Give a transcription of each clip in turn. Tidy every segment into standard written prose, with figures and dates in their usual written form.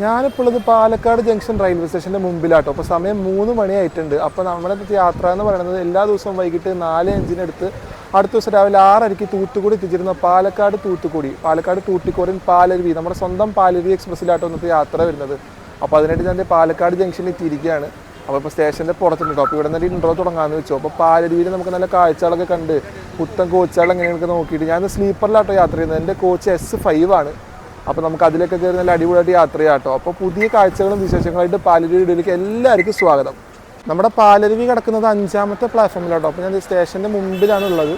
ഞാനിപ്പോൾ ഉള്ളത് Palakkad junction railway സ്റ്റേഷൻ്റെ മുമ്പിലാട്ടോ. അപ്പോൾ സമയം 3 മണിയായിട്ടുണ്ട്. അപ്പോൾ നമ്മുടെ യാത്ര എന്ന് പറയുന്നത് എല്ലാ ദിവസവും വൈകിട്ട് 4:05 അടുത്ത ദിവസം രാവിലെ 6:30 തൂത്തുക്കുടി എത്തിച്ചിരുന്ന പാലക്കാട് തൂട്ടിക്കോറിൻ പാലരുവി, നമ്മുടെ സ്വന്തം പാലരുവി എക്സ്പ്രസ്സിലാട്ടോ ഇന്നത്തെ യാത്ര വരുന്നത്. അപ്പോൾ അതിനായിട്ട് ഞാൻ പാലക്കാട് ജംഗ്ഷനിൽ എത്തിയിരിക്കുകയാണ്. അപ്പോൾ ഇപ്പോൾ സ്റ്റേഷൻ്റെ പുറത്തുണ്ട്. അപ്പോൾ ഇവിടെ നിന്ന് ഇൻട്രോ തുടങ്ങാമെന്ന് വെച്ചു. അപ്പോൾ പാലരുവിയിൽ നമുക്ക് നല്ല കാഴ്ചകളൊക്കെ കണ്ട് പുത്തൻ കോച്ചുകൾ എങ്ങനെയൊക്കെ നോക്കിയിട്ട് ഞാൻ സ്ലീപ്പറിലാട്ടോ യാത്ര ചെയ്യുന്നത്. എൻ്റെ കോച്ച് S5 ആണ്. അപ്പോൾ നമുക്ക് അതിലൊക്കെ കയറി നല്ല അടിപൊളിയായിട്ട് യാത്ര ചെയ്യാട്ടോ. അപ്പോൾ പുതിയ കാഴ്ചകളും വിശേഷങ്ങളായിട്ട് പാലരുവിയിലേക്ക് എല്ലാവർക്കും സ്വാഗതം. നമ്മുടെ പാലരുവി കിടക്കുന്നത് 5ാമത്തെ പ്ലാറ്റ്ഫോമിലാട്ടോ. അപ്പോൾ ഞാൻ സ്റ്റേഷൻ്റെ മുമ്പിലാണ് ഉള്ളത്.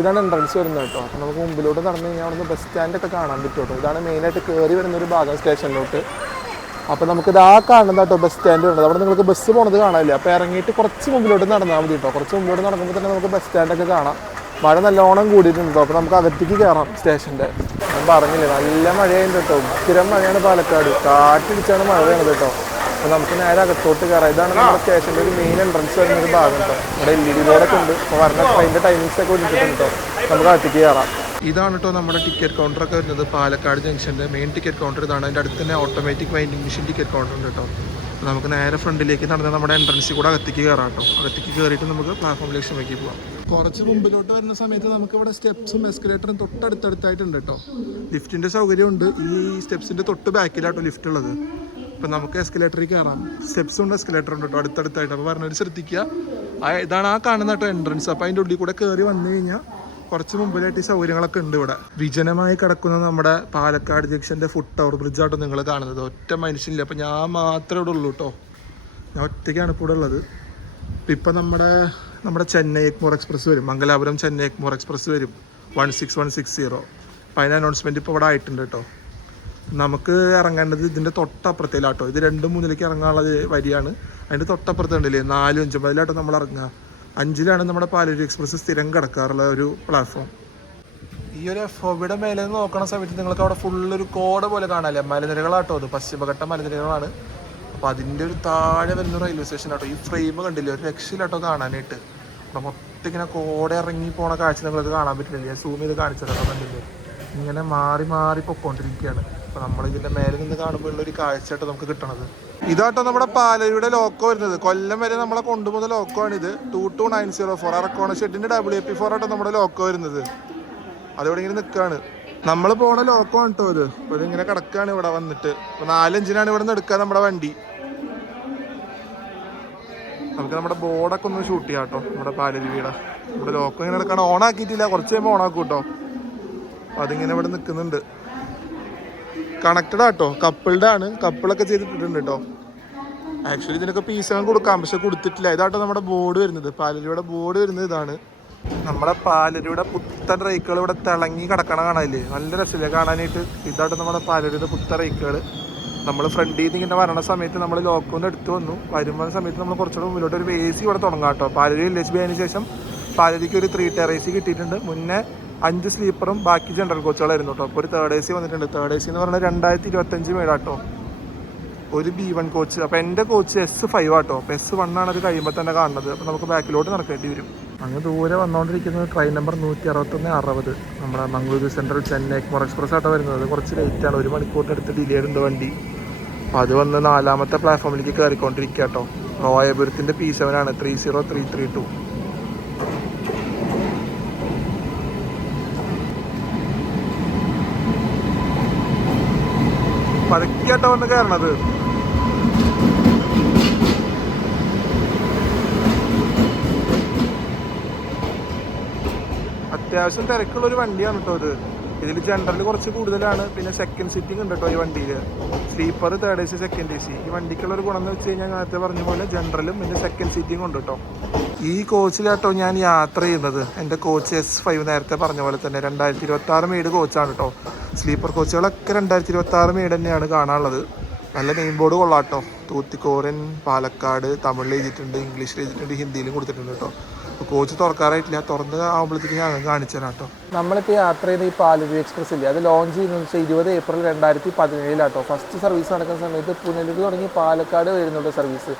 ഇതാണ് എൻട്രൻസ് വരുന്നത് കേട്ടോ. അപ്പോൾ നമുക്ക് മുമ്പിലോട്ട് നടന്നു കഴിഞ്ഞാൽ അവിടുന്ന് ബസ് സ്റ്റാൻഡൊക്കെ കാണാൻ പറ്റും കേട്ടോ. ഇതാണ് മെയിനായിട്ട് കയറി വരുന്നൊരു ഭാഗം സ്റ്റേഷനിലോട്ട്. അപ്പോൾ നമുക്കിത് കാണുന്നത് കേട്ടോ ബസ് സ്റ്റാൻഡ് ഉണ്ട്. അവിടെ നിങ്ങൾക്ക് ബസ് പോകുന്നത് കാണാനില്ല. അപ്പോൾ ഇറങ്ങിയിട്ട് കുറച്ച് മുമ്പിലോട്ട് നടന്നാൽ മതി കേട്ടോ. കുറച്ച് മുമ്പിലോട്ട് നടക്കുമ്പോൾ തന്നെ നമുക്ക് ബസ് സ്റ്റാൻഡൊക്കെ കാണാം. മഴ നല്ലോണം കൂടിയിട്ടുണ്ട്. അപ്പോൾ നമുക്ക് അകത്തേക്ക് കയറാം സ്റ്റേഷൻ്റെ. ഞാൻ പറഞ്ഞില്ലേ നല്ല മഴയുണ്ട് കേട്ടോ. സ്ഥിരം മഴയാണ് പാലക്കാട്. കാറ്റിടിച്ചാണ് മഴ വേണത് കേട്ടോ. അപ്പോൾ നമുക്ക് നേരെ അകത്തോട്ട് കയറാം. ഇതാണ് നമ്മുടെ സ്റ്റേഷൻ്റെ ഒരു മെയിൻ എൻട്രൻസ് വരുന്നൊരു ഭാഗം കേട്ടോ. ഇവിടെ LED ബോർഡൊക്കെ ഉണ്ട്. അപ്പോൾ പറഞ്ഞ ട്രെയിനിൻ്റെ ടൈമിങ്സ് ഒക്കെ വിളിച്ചിട്ടുണ്ട് കേട്ടോ. നമുക്ക് അകത്തേക്ക് കയറാം. ഇതാണ് കേട്ടോ നമ്മുടെ ടിക്കറ്റ് കൗണ്ടറൊക്കെ വരുന്നത്. പാലക്കാട് ജംഗ്ഷൻ്റെ മെയിൻ ടിക്കറ്റ് കൗണ്ടർ ഇതാണ്. അതിൻ്റെ അടുത്ത് തന്നെ automatic vending machine ticket counter ഉണ്ട് കേട്ടോ. അപ്പോൾ നമുക്ക് നേരെ ഫ്രണ്ടിലേക്ക് നടന്ന് നമ്മുടെ എൻട്രൻസിൽ കൂടെ അകത്തേക്ക് കയറാം കേട്ടോ. അകത്തേക്ക് കയറിയിട്ട് നമുക്ക് പ്ലാറ്റ്ഫോമിലേക്ക് ക്ഷമിക്ക് പോകാം. കുറച്ച് മുമ്പിലോട്ട് വരുന്ന സമയത്ത് നമുക്ക് ഇവിടെ സ്റ്റെപ്സും എസ്കലേറ്ററും തൊട്ടടുത്തടുത്തായിട്ടുണ്ട് കേട്ടോ. ലിഫ്റ്റിൻ്റെ സൗകര്യമുണ്ട്. ഈ സ്റ്റെപ്സിൻ്റെ തൊട്ട് ബാക്കിലാട്ടോ ലിഫ്റ്റ് ഉള്ളത്. അപ്പം നമുക്ക് എസ്കലേറ്ററിൽ കയറാം. സ്റ്റെപ്സും ഉണ്ട് എസ്കലേറ്ററും ഉണ്ട് കേട്ടോ അടുത്തടുത്തായിട്ട്. അപ്പോൾ പറഞ്ഞൊരു ശ്രദ്ധിക്കുക. ഇതാണ് ആ കാണുന്ന കേട്ടോ എൻട്രൻസ്. അപ്പോൾ അതിൻ്റെ ഉള്ളിൽ കൂടെ കയറി വന്നു കഴിഞ്ഞാൽ കുറച്ച് മുമ്പിലായിട്ട് ഈ സൗകര്യങ്ങളൊക്കെ ഉണ്ട്. ഇവിടെ വിജനമായി കിടക്കുന്ന നമ്മുടെ പാലക്കാട് ജംഗ്ഷൻ്റെ ഫുട് ടവർ ബ്രിഡ്ജാട്ടോ നിങ്ങൾ കാണുന്നത്. ഒറ്റ മനുഷ്യനില്ല. അപ്പോൾ ഞാൻ മാത്രമേ ഇവിടെ ഉള്ളൂ കേട്ടോ. ഞാൻ ഒറ്റയ്ക്കാണ് ഇപ്പോൾ ഇവിടെ ഉള്ളത്. ഇപ്പം നമ്മുടെ ചെന്നൈ എഗ്മോർ എക്സ്പ്രസ് വരും. മംഗലാപുരം ചെന്നൈ എഗ്മോർ എക്സ്പ്രസ് വരും 16160. അപ്പോൾ അതിൻ്റെ അനൗൺസ്മെൻറ്റ് ഇപ്പോൾ ഇവിടെ ആയിട്ടുണ്ട് കേട്ടോ. നമുക്ക് ഇറങ്ങേണ്ടത് ഇതിൻ്റെ തൊട്ടപ്പുറത്തേലാട്ടോ. ഇത് 2-3 ഇറങ്ങാനുള്ള വരിയാണ്. അതിൻ്റെ തൊട്ടപ്പുറത്തുണ്ടല്ലേ 4-5 അതിലാട്ടോ നമ്മൾ ഇറങ്ങുക. 5-ലാണ് നമ്മുടെ പാലരുവി എക്സ്പ്രസ് സ്ഥിരം കിടക്കാറുള്ള ഒരു പ്ലാറ്റ്ഫോം. ഈ ഒരു FOBയുടെ മേലെ നിന്ന് നോക്കുന്ന സമയത്ത് നിങ്ങൾക്ക് അവിടെ ഫുള്ളൊരു കോട പോലെ കാണാല്ലേ. മലനിരകളാട്ടോ. അത് പശ്ചിമഘട്ട മലനിരകളാണ്. അപ്പോൾ അതിൻ്റെ ഒരു താഴെ വരുന്ന റെയിൽവേ സ്റ്റേഷൻ ആട്ടോ. ഈ ഫ്രെയിം കണ്ടില്ലേ, ഒരു രക്ഷയിലാട്ടോ കാണാനായിട്ട്. അവിടെ മൊത്തം ഇങ്ങനെ കോട ഇറങ്ങി പോണ കാഴ്ച നിങ്ങൾക്ക് കാണാൻ പറ്റില്ല. സൂം ചെയ്ത് കാണിച്ചല്ലോ കണ്ടില്ലേ. ഇങ്ങനെ മാറി മാറി പൊക്കോണ്ടിരിക്കുകയാണ്. അപ്പോൾ നമ്മളിതിൻ്റെ മേലെ നിന്ന് കാണുമ്പോൾ ഉള്ളൊരു കാഴ്ചയായിട്ട് നമുക്ക് കിട്ടണത്. ഇതാട്ടോ നമ്മുടെ പാലരുവിയുടെ ലോക്കോ വരുന്നത്. കൊല്ലം വരെ നമ്മളെ കൊണ്ടുപോകുന്ന ലോക്കോ ആണിത്. 22904 അറക്കോണ ഷെഡിൻ്റെ WP4 ആട്ടോ നമ്മുടെ ലോക്കോ വരുന്നത്. അതിവിടെ ഇങ്ങനെ നിൽക്കുകയാണ്. നമ്മൾ പോണ ലോക്കോ ആണ് കേട്ടോ ഇത്. അപ്പോൾ ഇതിങ്ങനെ കിടക്കുകയാണ് ഇവിടെ വന്നിട്ട്. അപ്പോൾ 4-5-നാണ് ഇവിടെ നിന്ന് എടുക്കുക നമ്മുടെ വണ്ടി. നമുക്ക് നമ്മുടെ ബോർഡൊക്കെ ഒന്ന് ഷൂട്ട് ചെയ്യാം കേട്ടോ. നമ്മുടെ പാലരുവിയുടെ നമ്മുടെ ലോക്കോ ഇങ്ങനെ എടുക്കണം. ഓണാക്കിയിട്ടില്ല, കുറച്ച് കഴിയുമ്പോൾ ഓണാക്കും കേട്ടോ. അപ്പോൾ അതിങ്ങനെ ഇവിടെ നിൽക്കുന്നുണ്ട്. കണക്റ്റഡ് ആട്ടോ. കപ്പിൾഡ് ആണ്. കപ്പിളൊക്കെ ചെയ്തിട്ടുണ്ട് കേട്ടോ. ആക്ച്വലി ഇതിനൊക്കെ പീസകൾ കൊടുക്കാം, പക്ഷെ കൊടുത്തിട്ടില്ല. ഇതാട്ടോ നമ്മുടെ ബോർഡ് വരുന്നത്. പാലരുവിയുടെ ബോർഡ് വരുന്നത് ഇതാണ്. നമ്മുടെ പാലരുവിയുടെ പുത്തൻ റൈക്കുകൾ ഇവിടെ തിളങ്ങി കിടക്കണ കാണാനില്ലേ. നല്ല രസമില്ലേ കാണാനായിട്ട്. ഇതാട്ടോ നമ്മുടെ പാലരുവിയുടെ പുത്തൻ റൈക്കുകൾ. നമ്മൾ ഫ്രണ്ടിൽ നിന്ന് ഇങ്ങനെ വരണ സമയത്ത് നമ്മൾ ലോക്കോന്ന് എടുത്ത് വന്നു. വരുന്ന സമയത്ത് നമ്മൾ കുറച്ചുകൂടെ മുന്നിലോട്ട് ഒരു AC ഇവിടെ തുടങ്ങാം കേട്ടോ. പാലരുവി LHB ആയതിനു ശേഷം പാലരുവിക്ക് ഒരു 3 tier AC കിട്ടിയിട്ടുണ്ട്. മുന്നേ 5 സ്ലീപ്പറും ബാക്കി ജനറൽ കോച്ചുകളായിരുന്നു കേട്ടോ. അപ്പോൾ ഒരു തേർഡ് AC വന്നിട്ടുണ്ട്. തേർഡ് AC എന്ന് പറഞ്ഞാൽ 2025 മേടാട്ടോ. ഒരു B1 കോച്ച്. അപ്പോൾ എൻ്റെ കോച്ച് S5 ആട്ടോ. അപ്പോൾ S1 ആണ് അത് കഴിയുമ്പോൾ തന്നെ കാണുന്നത്. അപ്പോൾ നമുക്ക് ബാക്കിലോട്ട് നടക്കേണ്ടി വരും. അങ്ങ് ദൂരെ വന്നുകൊണ്ടിരിക്കുന്നത് ട്രെയിൻ നമ്പർ 16160 നമ്മുടെ മംഗളൂരു സെൻട്രൽ ചെന്നൈ എഗ്മോർ എക്സ്പ്രസ് ആട്ടോ വരുന്നത്. കുറച്ച് ലേറ്റാണ്. 1 മണിക്കൂറിൻ്റെ അടുത്ത് ഡിലേ ഉണ്ട് വണ്ടി. അപ്പോൾ അത് വന്ന് 4ാമത്തെ പ്ലാറ്റ്ഫോമിലേക്ക് കയറിക്കൊണ്ടിരിക്കുക കേട്ടോ. റോയപുരത്തിൻ്റെ P7 ആണ് 30332. പതുക്കെയാട്ടോ വന്ന് കയറണത്. അത്യാവശ്യം തിരക്കുള്ളൊരു വണ്ടിയാണ് കേട്ടോ ഇത്. ഇതിൽ ജനറൽ കുറച്ച് കൂടുതലാണ്. പിന്നെ സെക്കൻഡ് സീറ്റിംഗ് ഉണ്ട് കേട്ടോ ഈ വണ്ടിയിൽ. Sleeper, third AC, second AC. ഈ വണ്ടിക്കുള്ളൊരു ഗുണം എന്ന് വെച്ച് കഴിഞ്ഞാൽ നേരത്തെ പറഞ്ഞ പോലെ ജനറലും പിന്നെ സെക്കൻഡ് സീറ്റിംഗ് ഉണ്ട് കേട്ടോ. ഈ കോച്ചിലാട്ടോ ഞാൻ യാത്ര ചെയ്യുന്നത്. എൻ്റെ കോച്ച് S5 നേരത്തെ പറഞ്ഞ പോലെ തന്നെ 2026 മെയ്ഡ് കോച്ചാണ് കേട്ടോ. സ്ലീപ്പർ കോച്ചുകളൊക്കെ 2026 മെയ്ഡ് തന്നെയാണ് കാണാനുള്ളത്. നല്ല നെയിം ബോർഡ് കൊള്ളാട്ടോ. തൂത്തിക്കോരൻ പാലക്കാട് തമിഴിൽ എഴുതിയിട്ടുണ്ട്, ഇംഗ്ലീഷിൽ എഴുതിയിട്ടുണ്ട്, ഹിന്ദിയിലും കൊടുത്തിട്ടുണ്ട് കേട്ടോ. അപ്പോൾ കോച്ച് തുറക്കാറായിട്ടില്ല. തുറന്ന് ആകുമ്പോഴത്തേക്ക് ഞാൻ കാണിച്ചു തരാം കേട്ടോ. നമ്മളിപ്പോൾ യാത്ര ചെയ്ത ഈ പാലരുവി എക്സ്പ്രസ് ഇല്ലേ, അത് ലോഞ്ച് ചെയ്യുന്നത് 20 ഏപ്രിൽ 2017 ഫസ്റ്റ് സർവീസ് നടക്കുന്ന സമയത്ത് പുനലൂർ തുടങ്ങി പാലക്കാട് വരുന്നുണ്ട് സർവീസ്.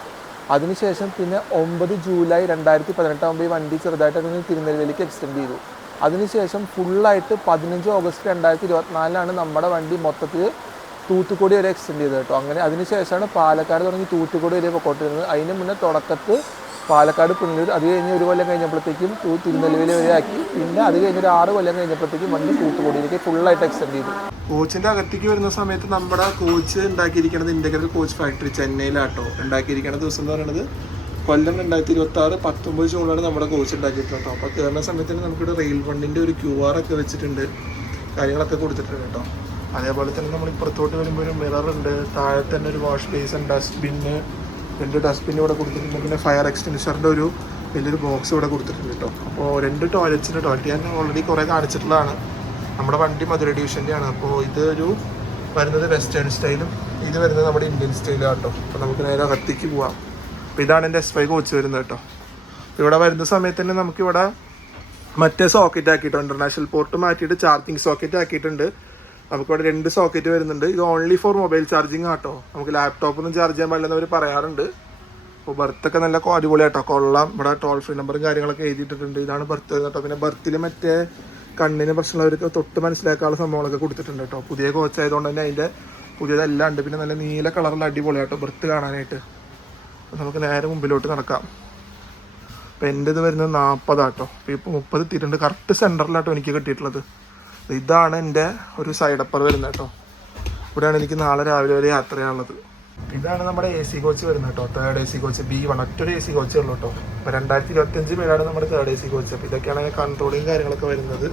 അതിനുശേഷം പിന്നെ 9 ജൂലൈ 2018 ആകുമ്പോൾ ഈ വണ്ടി ചെറുതായിട്ട് തിരുനെൽവേലിക്ക് എക്സ്റ്റെൻഡ് ചെയ്തു. അതിനുശേഷം ഫുള്ളായിട്ട് 15 ഓഗസ്റ്റ് 2024 നമ്മുടെ വണ്ടി മൊത്തത്തിൽ തൂത്തുക്കുടി വരെ എക്സ്റ്റെൻഡ് ചെയ്തത് കേട്ടോ. അങ്ങനെ അതിനുശേഷമാണ് പാലക്കാട് തുടങ്ങി തൂത്തുക്കുടി വരെ പൊക്കോട്ടിരുന്നത്. അതിന് മുന്നേ തുടക്കത്ത് പാലക്കാട് പുനലൂർ, അത് കഴിഞ്ഞ് 1 കൊല്ലം കഴിഞ്ഞപ്പോഴത്തേക്കും തിരുനെല്വേലി വരെ ആക്കി. പിന്നെ അത് കഴിഞ്ഞ് ഒരു 6 കൊല്ലം കഴിഞ്ഞപ്പോഴത്തേക്കും വണ്ടി തൂത്തുക്കുടിയിലേക്ക് ഫുള്ളായിട്ട് എക്സ്റ്റെൻഡ് ചെയ്തു. കോച്ചിൻ്റെ അകത്തേക്ക് വരുന്ന സമയത്ത് നമ്മുടെ കോച്ച് ഉണ്ടാക്കിയിരിക്കുന്നത് ഇൻ്റഗ്രൽ കോച്ച് ഫാക്ടറി ചെന്നൈയിലാട്ടോ. ഉണ്ടാക്കിയിരിക്കുന്ന ദിവസം എന്ന് പറയുന്നത് കൊല്ലം 2026 19 ജൂണിലാണ് നമ്മുടെ കോച്ച് ഉണ്ടാക്കിയിട്ടുണ്ടോ. അപ്പോൾ കയറുന്ന സമയത്ത് നമുക്കിവിടെ റെയിൽ വണ്ടിൻ്റെ ഒരു QR ഒക്കെ വെച്ചിട്ടുണ്ട്, കാര്യങ്ങളൊക്കെ കൊടുത്തിട്ടുണ്ട് കേട്ടോ. അതേപോലെ തന്നെ നമ്മൾ ഇപ്പുറത്തോട്ട് വരുമ്പോൾ ഒരു മിററുണ്ട്, താഴെ തന്നെ ഒരു വാഷ് ബേസിൻ, ഡസ്റ്റ്ബിന്ന്, 2 ഡസ്റ്റ്ബിൻ ഇവിടെ കൊടുത്തിട്ടുണ്ട്. പിന്നെ ഫയർ എക്സ്റ്റൻഷറിൻ്റെ ഒരു വലിയൊരു ബോക്സ് ഇവിടെ കൊടുത്തിട്ടുണ്ട് കേട്ടോ. അപ്പോൾ 2 ടോയ്ലറ്റ്സിൻ്റെ ടോയ്ലറ്റ് ഞാൻ ഓൾറെഡി കുറേ കാണിച്ചിട്ടുള്ളതാണ്. നമ്മുടെ വണ്ടി മധുര ഡിവിഷൻ്റെയാണ്. അപ്പോൾ ഇതൊരു വരുന്നത് വെസ്റ്റേൺ സ്റ്റൈലും ഇത് വരുന്നത് നമ്മുടെ ഇന്ത്യൻ സ്റ്റൈലും കേട്ടോ. അപ്പോൾ നമുക്ക് നേരെ അകത്തേക്ക് പോവാം. അപ്പോൾ ഇതാണ് എൻ്റെ S5 കോച്ച് വരുന്നത് കേട്ടോ. ഇവിടെ വരുന്ന സമയത്ത് തന്നെ നമുക്കിവിടെ മറ്റേ സോക്കറ്റ് ആക്കിയിട്ടുണ്ട്, ഇൻ്റർനാഷണൽ പോർട്ട് മാറ്റിയിട്ട് ചാർജിങ് സോക്കറ്റ് ആക്കിയിട്ടുണ്ട്. നമുക്കിവിടെ 2 സോക്കറ്റ് വരുന്നുണ്ട്. ഇത് ഓൺലി ഫോർ മൊബൈൽ ചാർജിങ് ആട്ടോ. നമുക്ക് ലാപ്ടോപ്പൊന്നും ചാർജ് ചെയ്യാൻ പാടില്ലെന്ന് അവർ പറയാറുണ്ട്. അപ്പോൾ ബർത്തൊക്കെ നല്ല അടിപൊളി ആട്ടോ, കൊള്ളാം. ഇവിടെ ടോൾ ഫ്രീ നമ്പറും കാര്യങ്ങളൊക്കെ എഴുതിയിട്ടുണ്ട്. ഇതാണ് ബർത്ത് വരുന്നത് കേട്ടോ. പിന്നെ ബർത്തിൽ മറ്റേ കണ്ണിന് പ്രശ്നമുള്ളവർക്ക് തൊട്ട് മനസ്സിലാക്കാനുള്ള സംഭവങ്ങളൊക്കെ കൊടുത്തിട്ടുണ്ട് കേട്ടോ. പുതിയ കോച്ച് ആയതുകൊണ്ട് തന്നെ അതിൻ്റെ പുതിയതെല്ലാം ഉണ്ട്. പിന്നെ നല്ല നീല കളറിൽ അടിപൊളി ആട്ടോ ബർത്ത് കാണാനായിട്ട്. അപ്പോൾ നമുക്ക് നേരെ മുമ്പിലോട്ട് നടക്കാം. അപ്പോൾ എൻ്റെ ഇത് വരുന്നത് 40 ആട്ടോ. ഇപ്പോൾ 30 എത്തിയിട്ടുണ്ട്. കറക്റ്റ് സെൻറ്ററിലാട്ടോ എനിക്ക് കിട്ടിയിട്ടുള്ളത്. ഇതാണ് എൻ്റെ ഒരു സൈഡപ്പർ വരുന്നത് കേട്ടോ. ഇവിടെയാണ് എനിക്ക് നാളെ രാവിലെ വരെ യാത്ര ചെയ്യാനുള്ളത്. ഇതാണ് നമ്മുടെ AC കോച്ച് വരുന്നത് കേട്ടോ. 3rd AC കോച്ച് B1, ഒറ്റൊരു AC കോച്ചേ ഉള്ളൂ കേട്ടോ. അപ്പോൾ 2025 പേരാണ് നമ്മുടെ 3rd AC കോച്ച്. അപ്പോൾ ഇതൊക്കെയാണ് കൺട്രോളിങ് കാര്യങ്ങളൊക്കെ വരുന്നത്.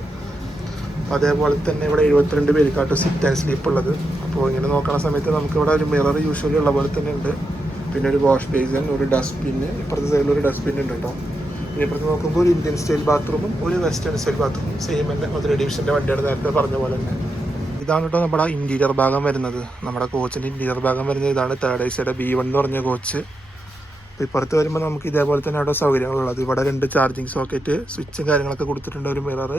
അതേപോലെ തന്നെ ഇവിടെ 72 പേർക്കാട്ടോ സിറ്റ് ആൻഡ് സ്ലീപ്പ് ഉള്ളത്. അപ്പോൾ ഇങ്ങനെ നോക്കുന്ന സമയത്ത് നമുക്കിവിടെ ഒരു മിറർ യൂഷ്വലി ഉള്ള പോലെ തന്നെ ഉണ്ട്. പിന്നെ ഒരു വാഷ് ബേസിൻ, ഒരു ഡസ്റ്റ്ബിന്ന്, ഇപ്പുറത്തെ സൈഡിൽ ഒരു ഡസ്റ്റ്ബിൻ ഉണ്ട് കേട്ടോ. പിന്നെ ഇപ്പുറത്ത് നോക്കുമ്പോൾ ഒരു ഇന്ത്യൻ സ്റ്റൈൽ ബാത്റൂമും ഒരു വെസ്റ്റേൺ സ്റ്റൈൽ ബാത്റൂമും സെയിം തന്നെ മധുര ഡിവിഷൻ്റെ വണ്ടിയാണ് നേരത്തെ പറഞ്ഞ പോലെ തന്നെ. ഇതാണ് കേട്ടോ നമ്മുടെ ഇൻറ്റീരിയർ ഭാഗം വരുന്നത്. നമ്മുടെ കോച്ചിൻ്റെ ഇൻറ്റീരിയർ ഭാഗം വരുന്നത് ഇതാണ്. 3rd ACയുടെ B1 എന്ന് പറഞ്ഞ കോച്ച്. ഇപ്പുറത്ത് വരുമ്പോൾ നമുക്ക് ഇതേപോലെ തന്നെ അവിടെ സൗകര്യങ്ങളുള്ളത്. ഇവിടെ 2 ചാർജിങ് സോക്കറ്റ്, സ്വിച്ചും കാര്യങ്ങളൊക്കെ കൊടുത്തിട്ടുണ്ട്, ഒരു മിറർ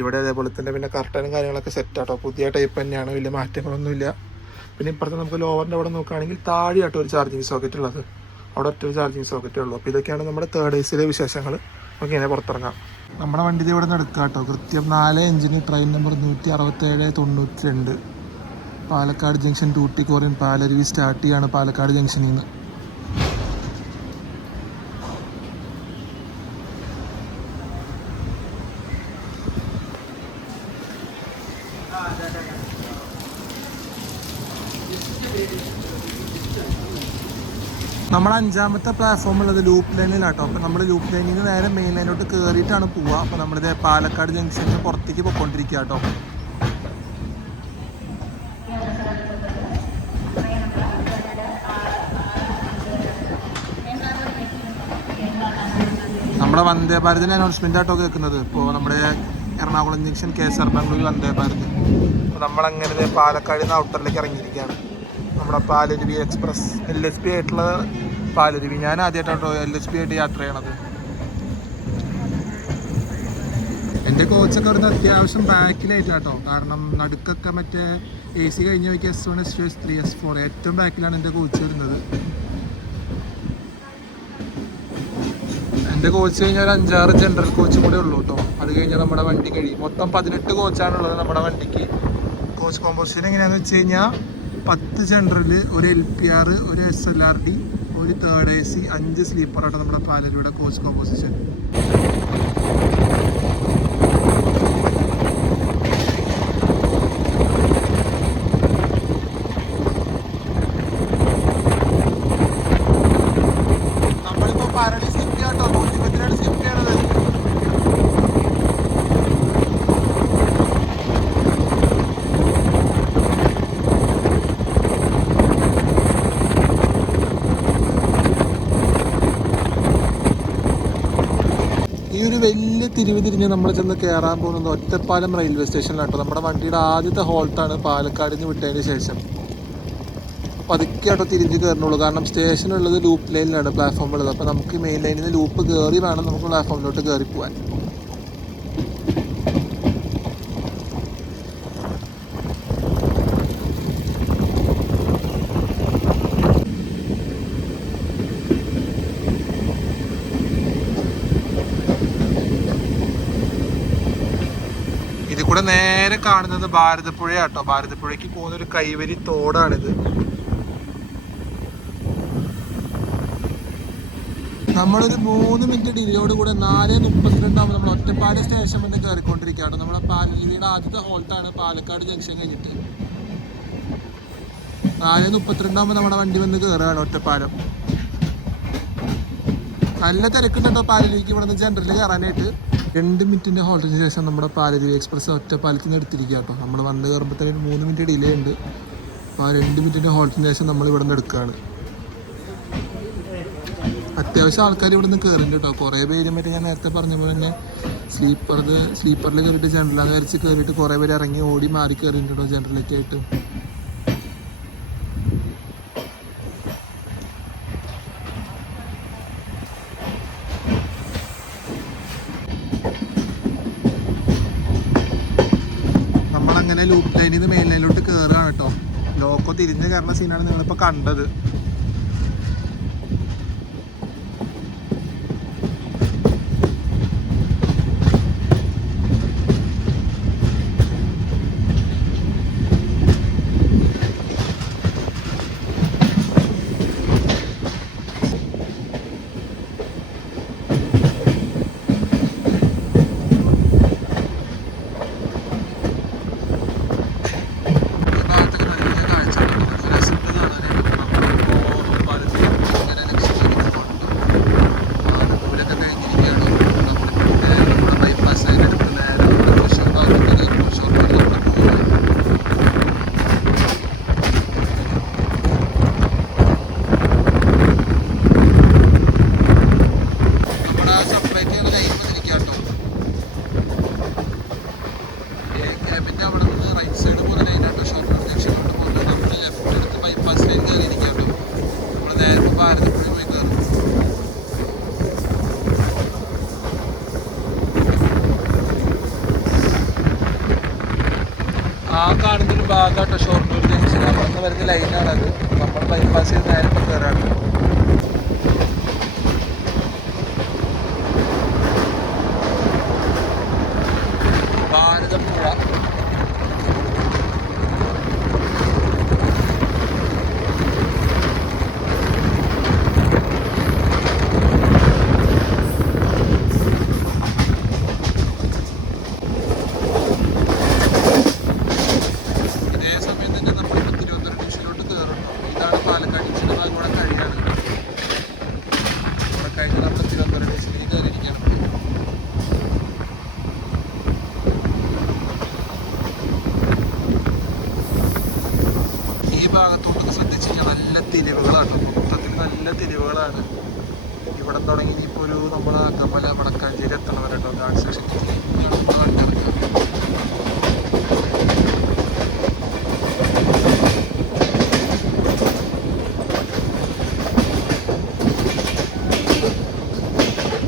ഇവിടെ. അതേപോലെ തന്നെ പിന്നെ കർട്ടനും കാര്യങ്ങളൊക്കെ സെറ്റ് ആട്ടോ. പുതിയ ടൈപ്പ് തന്നെയാണ്, വലിയ മാറ്റങ്ങളൊന്നുമില്ല. പിന്നെ ഇപ്പുറത്ത് നമുക്ക് ലോവറിൻ്റെ അവിടെ നോക്കുകയാണെങ്കിൽ താഴെ ആട്ടോ ഒരു ചാർജിങ് സോക്കറ്റ് ഉള്ളത്. അവിടെ ഒറ്റ ചാർജിങ് സോക്കറ്റേ ഉള്ളൂ. അപ്പോൾ ഇതൊക്കെയാണ് നമ്മുടെ 3rd ACയിലെ വിശേഷങ്ങൾ. നമുക്ക് ഇങ്ങനെ പുറത്തിറങ്ങാം. നമ്മുടെ വണ്ടി ഇവിടെ നിന്ന് എടുക്കുക കേട്ടോ. കൃത്യം 4 എഞ്ചിന്, train number 16792, Palakkad junction Tuticorin Palaruvi start ചെയ്യാണ് പാലക്കാട് ജംഗ്ഷനിൽ നിന്ന്. നമ്മുടെ 5ാമത്തെ പ്ലാറ്റ്ഫോം ഉള്ളത് ലൂപ്പ് ലൈനിലാട്ടോ. അപ്പോൾ നമ്മൾ ലൂപ്പ് ലൈനിൽ നിന്ന് നേരെ മെയിൻ ലൈനിലോട്ട് കയറിയിട്ടാണ് പോവുക. അപ്പോൾ നമ്മളിത് പാലക്കാട് ജംഗ്ഷനിൽ പുറത്തേക്ക് പോയിക്കൊണ്ടിരിക്കുക കേട്ടോ. നമ്മുടെ വന്ദേ ഭാരതിൻ്റെ അനൗൺസ്മെൻ്റ് ആട്ടോ കേൾക്കുന്നത്. ഇപ്പോൾ നമ്മുടെ എറണാകുളം ജംഗ്ഷൻ KSR ബാംഗ്ലൂർ വന്ദേ ഭാരത്. അപ്പോൾ നമ്മളങ്ങനെ പാലക്കാട് നിന്ന് ഔട്ടറിലേക്ക് ഇറങ്ങിയിരിക്കുകയാണ്. നമ്മുടെ പാലരുവി എക്സ്പ്രസ് LSP ആയിട്ടുള്ള പാലരുവി. ഞാൻ ആദ്യമായിട്ടോ LSP ആയിട്ട് യാത്ര ചെയ്യണത്. എൻ്റെ കോച്ചൊക്കെ അവിടുന്ന് അത്യാവശ്യം ബാക്കിലായിട്ടാട്ടോ. കാരണം നടുക്കൊക്കെ മറ്റേ AC കഴിഞ്ഞ വയ്ക്ക് S1, S2, S3, S4 ഏറ്റവും ബാക്കിലാണ് എൻ്റെ കോച്ച് വരുന്നത്. എൻ്റെ കോച്ച് കഴിഞ്ഞാൽ ഒരു 5-6 ജനറൽ കോച്ചും കൂടെ ഉള്ളൂ കേട്ടോ. അത് കഴിഞ്ഞാൽ നമ്മുടെ വണ്ടി കഴിയും. മൊത്തം 18 കോച്ചാണുള്ളത് നമ്മുടെ വണ്ടിക്ക്. കോച്ച് കോമ്പോസിഷൻ എങ്ങനെയാണെന്ന് വെച്ച് കഴിഞ്ഞാൽ 10 ജനറൽ, ഒരു LPR, ഒരു SLRD, ഒരു 3rd AC, 5 സ്ലീപ്പറാട്ടോ നമ്മുടെ പാലരുവിയുടെ കോച്ച് കോമ്പോസിഷൻ. നമ്മളിപ്പോൾ പാരഡി സ്ലിപ്പ് ചെയ്യാട്ടോ. 122 സ്ലിപ്പ് ചെയ്യണത്. ഈ ഒരു വലിയ തിരിഞ്ഞ് നമ്മൾ ചെന്ന് കയറാൻ പോകുന്നത് ഒറ്റപ്പാലം റെയിൽവേ സ്റ്റേഷനിലാട്ടോ. നമ്മുടെ വണ്ടിയുടെ ആദ്യത്തെ ഹോൾട്ടാണ് പാലക്കാട് നിന്ന് വിട്ടതിന് ശേഷം. പതുക്കെ ആട്ടോ തിരിഞ്ഞ് കയറണുള്ളൂ. കാരണം സ്റ്റേഷനുള്ളത് ലൂപ്പ് ലൈനിലാണ് പ്ലാറ്റ്ഫോം ഉള്ളത്. അപ്പോൾ നമുക്ക് മെയിൻ ലൈനിൽ നിന്ന് ലൂപ്പ് കയറി വേണം നമുക്ക് പ്ലാറ്റ്ഫോമിലോട്ട് കയറി പോകാൻ. ഇതിൽ കൂടെ നേരെ കാണുന്നത് ഭാരതപ്പുഴയാട്ടോ. ഭാരതപ്പുഴയ്ക്ക് പോകുന്ന ഒരു കൈവരി തോടാണിത്. നമ്മളൊരു 3 മിനിറ്റ് ഡിലേയോട് കൂടെ 4:32 നമ്മൾ ഒറ്റപ്പാലം സ്റ്റേഷൻ വന്ന് കയറിക്കൊണ്ടിരിക്കുകയാണ്. നമ്മളെ പാലരുവിയുടെ ആദ്യത്തെ ഹോൾട്ടാണ് പാലക്കാട് ജംഗ്ഷൻ കഴിഞ്ഞിട്ട്. 4:32 നമ്മുടെ വണ്ടി വന്ന് കയറുകയാണ് ഒറ്റപ്പാലം. നല്ല തിരക്കുണ്ടോ പാലരുവിക്ക് ഇവിടെ നിന്ന് ജനറലിൽ കയറാനായിട്ട്. 2 മിനിറ്റിൻ്റെ ഹോൾട്ടിന് ശേഷം നമ്മുടെ പാലരുവി എക്സ്പ്രസ് ഒറ്റപ്പാലത്തിൽ നിന്ന് എടുത്തിരിക്കുക കേട്ടോ. നമ്മൾ വന്ന് കയറുമ്പോഴത്തേക്കും 3 മിനിറ്റ് ഡിലേ ഉണ്ട്. അപ്പോൾ ആ 2 മിനിറ്റിൻ്റെ ഹോൾട്ടിന് ശേഷം നമ്മൾ ഇവിടെ നിന്ന് എടുക്കുകയാണ്. അത്യാവശ്യം ആൾക്കാർ ഇവിടെ നിന്ന് കയറുന്നുണ്ട് കേട്ടോ. കുറേ പേര് മറ്റേ ഞാൻ നേരത്തെ പറഞ്ഞ പോലെ തന്നെ സ്ലീപ്പറിൽ കയറിയിട്ട് ജനറലാന്ന് വരച്ച് കയറിയിട്ട് കുറേ പേര് ഇറങ്ങി ഓടി മാറി കയറിയിട്ടുണ്ടോ ജനറലൊക്കെ ആയിട്ട്. നമ്മളങ്ങനെ ലൂപ്പ് ലൈനിൽ നിന്ന് മെയിൻ ലൈനിലോട്ട് കയറുകയാണ് കേട്ടോ. ലോക്കോ തിരിഞ്ഞ് കയറുന്ന സീനാണ് നിങ്ങളിപ്പോൾ കണ്ടത്. ആ കാണുന്നൊരു ഭാഗമാട്ടോ ഷൊർണൂർ ജംഗ്ഷൻ. അവിടെ നിന്ന് വരുന്ന ലൈനാണത്. നമ്മൾ ബൈപ്പാസ് ചെയ്ത് നേരെ ഇപ്പോൾ കയറാണ്. ഭാരതപ്പുഴ ഭാഗത്തോട്ടൊക്കെ ശ്രദ്ധിച്ചാൽ നല്ല തിരിവുകളാണ്. മൊത്തത്തിൽ നല്ല തിരിവുകളാണ്. ഇവിടെ തുടങ്ങി ഇനിയിപ്പോൾ ഒരു നമ്മൾ അകമല വടക്കാഞ്ചേരി എത്തണവരെ കേട്ടോ. ഗാർഡ് സെക്ഷനിൽ നമ്മൾ വണ്ടി ഇറക്കാം.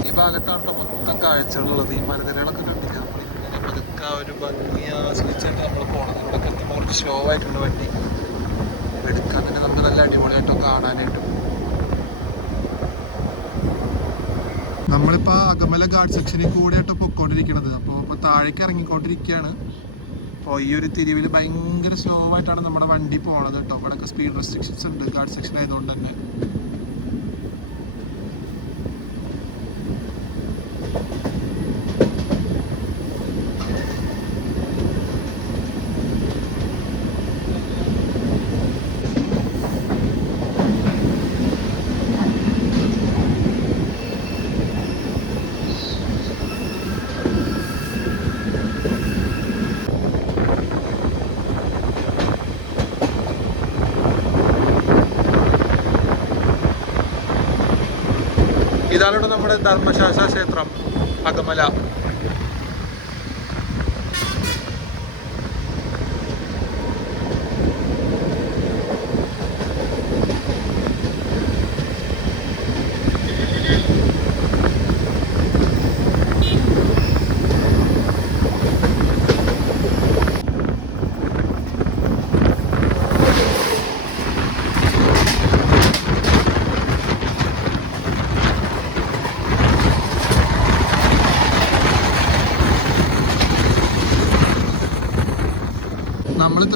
ഈ ഭാഗത്താണ് മൊത്തം കാഴ്ചകളുള്ളത്. ഈ മരനിരകളൊക്കെ കണ്ടില്ല. നമ്മളിങ്ങനെ പതുക്കെ ഒരു ഭംഗി ആസ്വദിച്ചിട്ട് നമ്മൾ പോകണം. ഇവിടെയൊക്കെ എത്തുമ്പോൾ കുറച്ച് സ്ലോ ആയിട്ടുണ്ട് വണ്ടി. എടുക്കാൻ തന്നെ നമുക്ക് നല്ല അടിപൊളിയായിട്ടോ കാണാനായിട്ടും. നമ്മളിപ്പോൾ അകമല ഗാർഡ് സെക്ഷനിൽ കൂടെയായിട്ടോ പൊയ്ക്കൊണ്ടിരിക്കുന്നത്. അപ്പോൾ താഴേക്ക് ഇറങ്ങിക്കൊണ്ടിരിക്കുകയാണ്. അപ്പോൾ ഈ ഒരു തിരിവിൽ ഭയങ്കര സ്ലോ ആയിട്ടാണ് നമ്മുടെ വണ്ടി പോണത് കേട്ടോ. ഇവിടെയൊക്കെ സ്പീഡ് റെസ്ട്രിക്ഷൻസ് ഉണ്ട് ഗാർഡ് സെക്ഷൻ ആയതുകൊണ്ട് തന്നെ. ഇതാണ് നമ്മുടെ ധർമ്മശാസ്ത്ര ക്ഷേത്രം അകമല.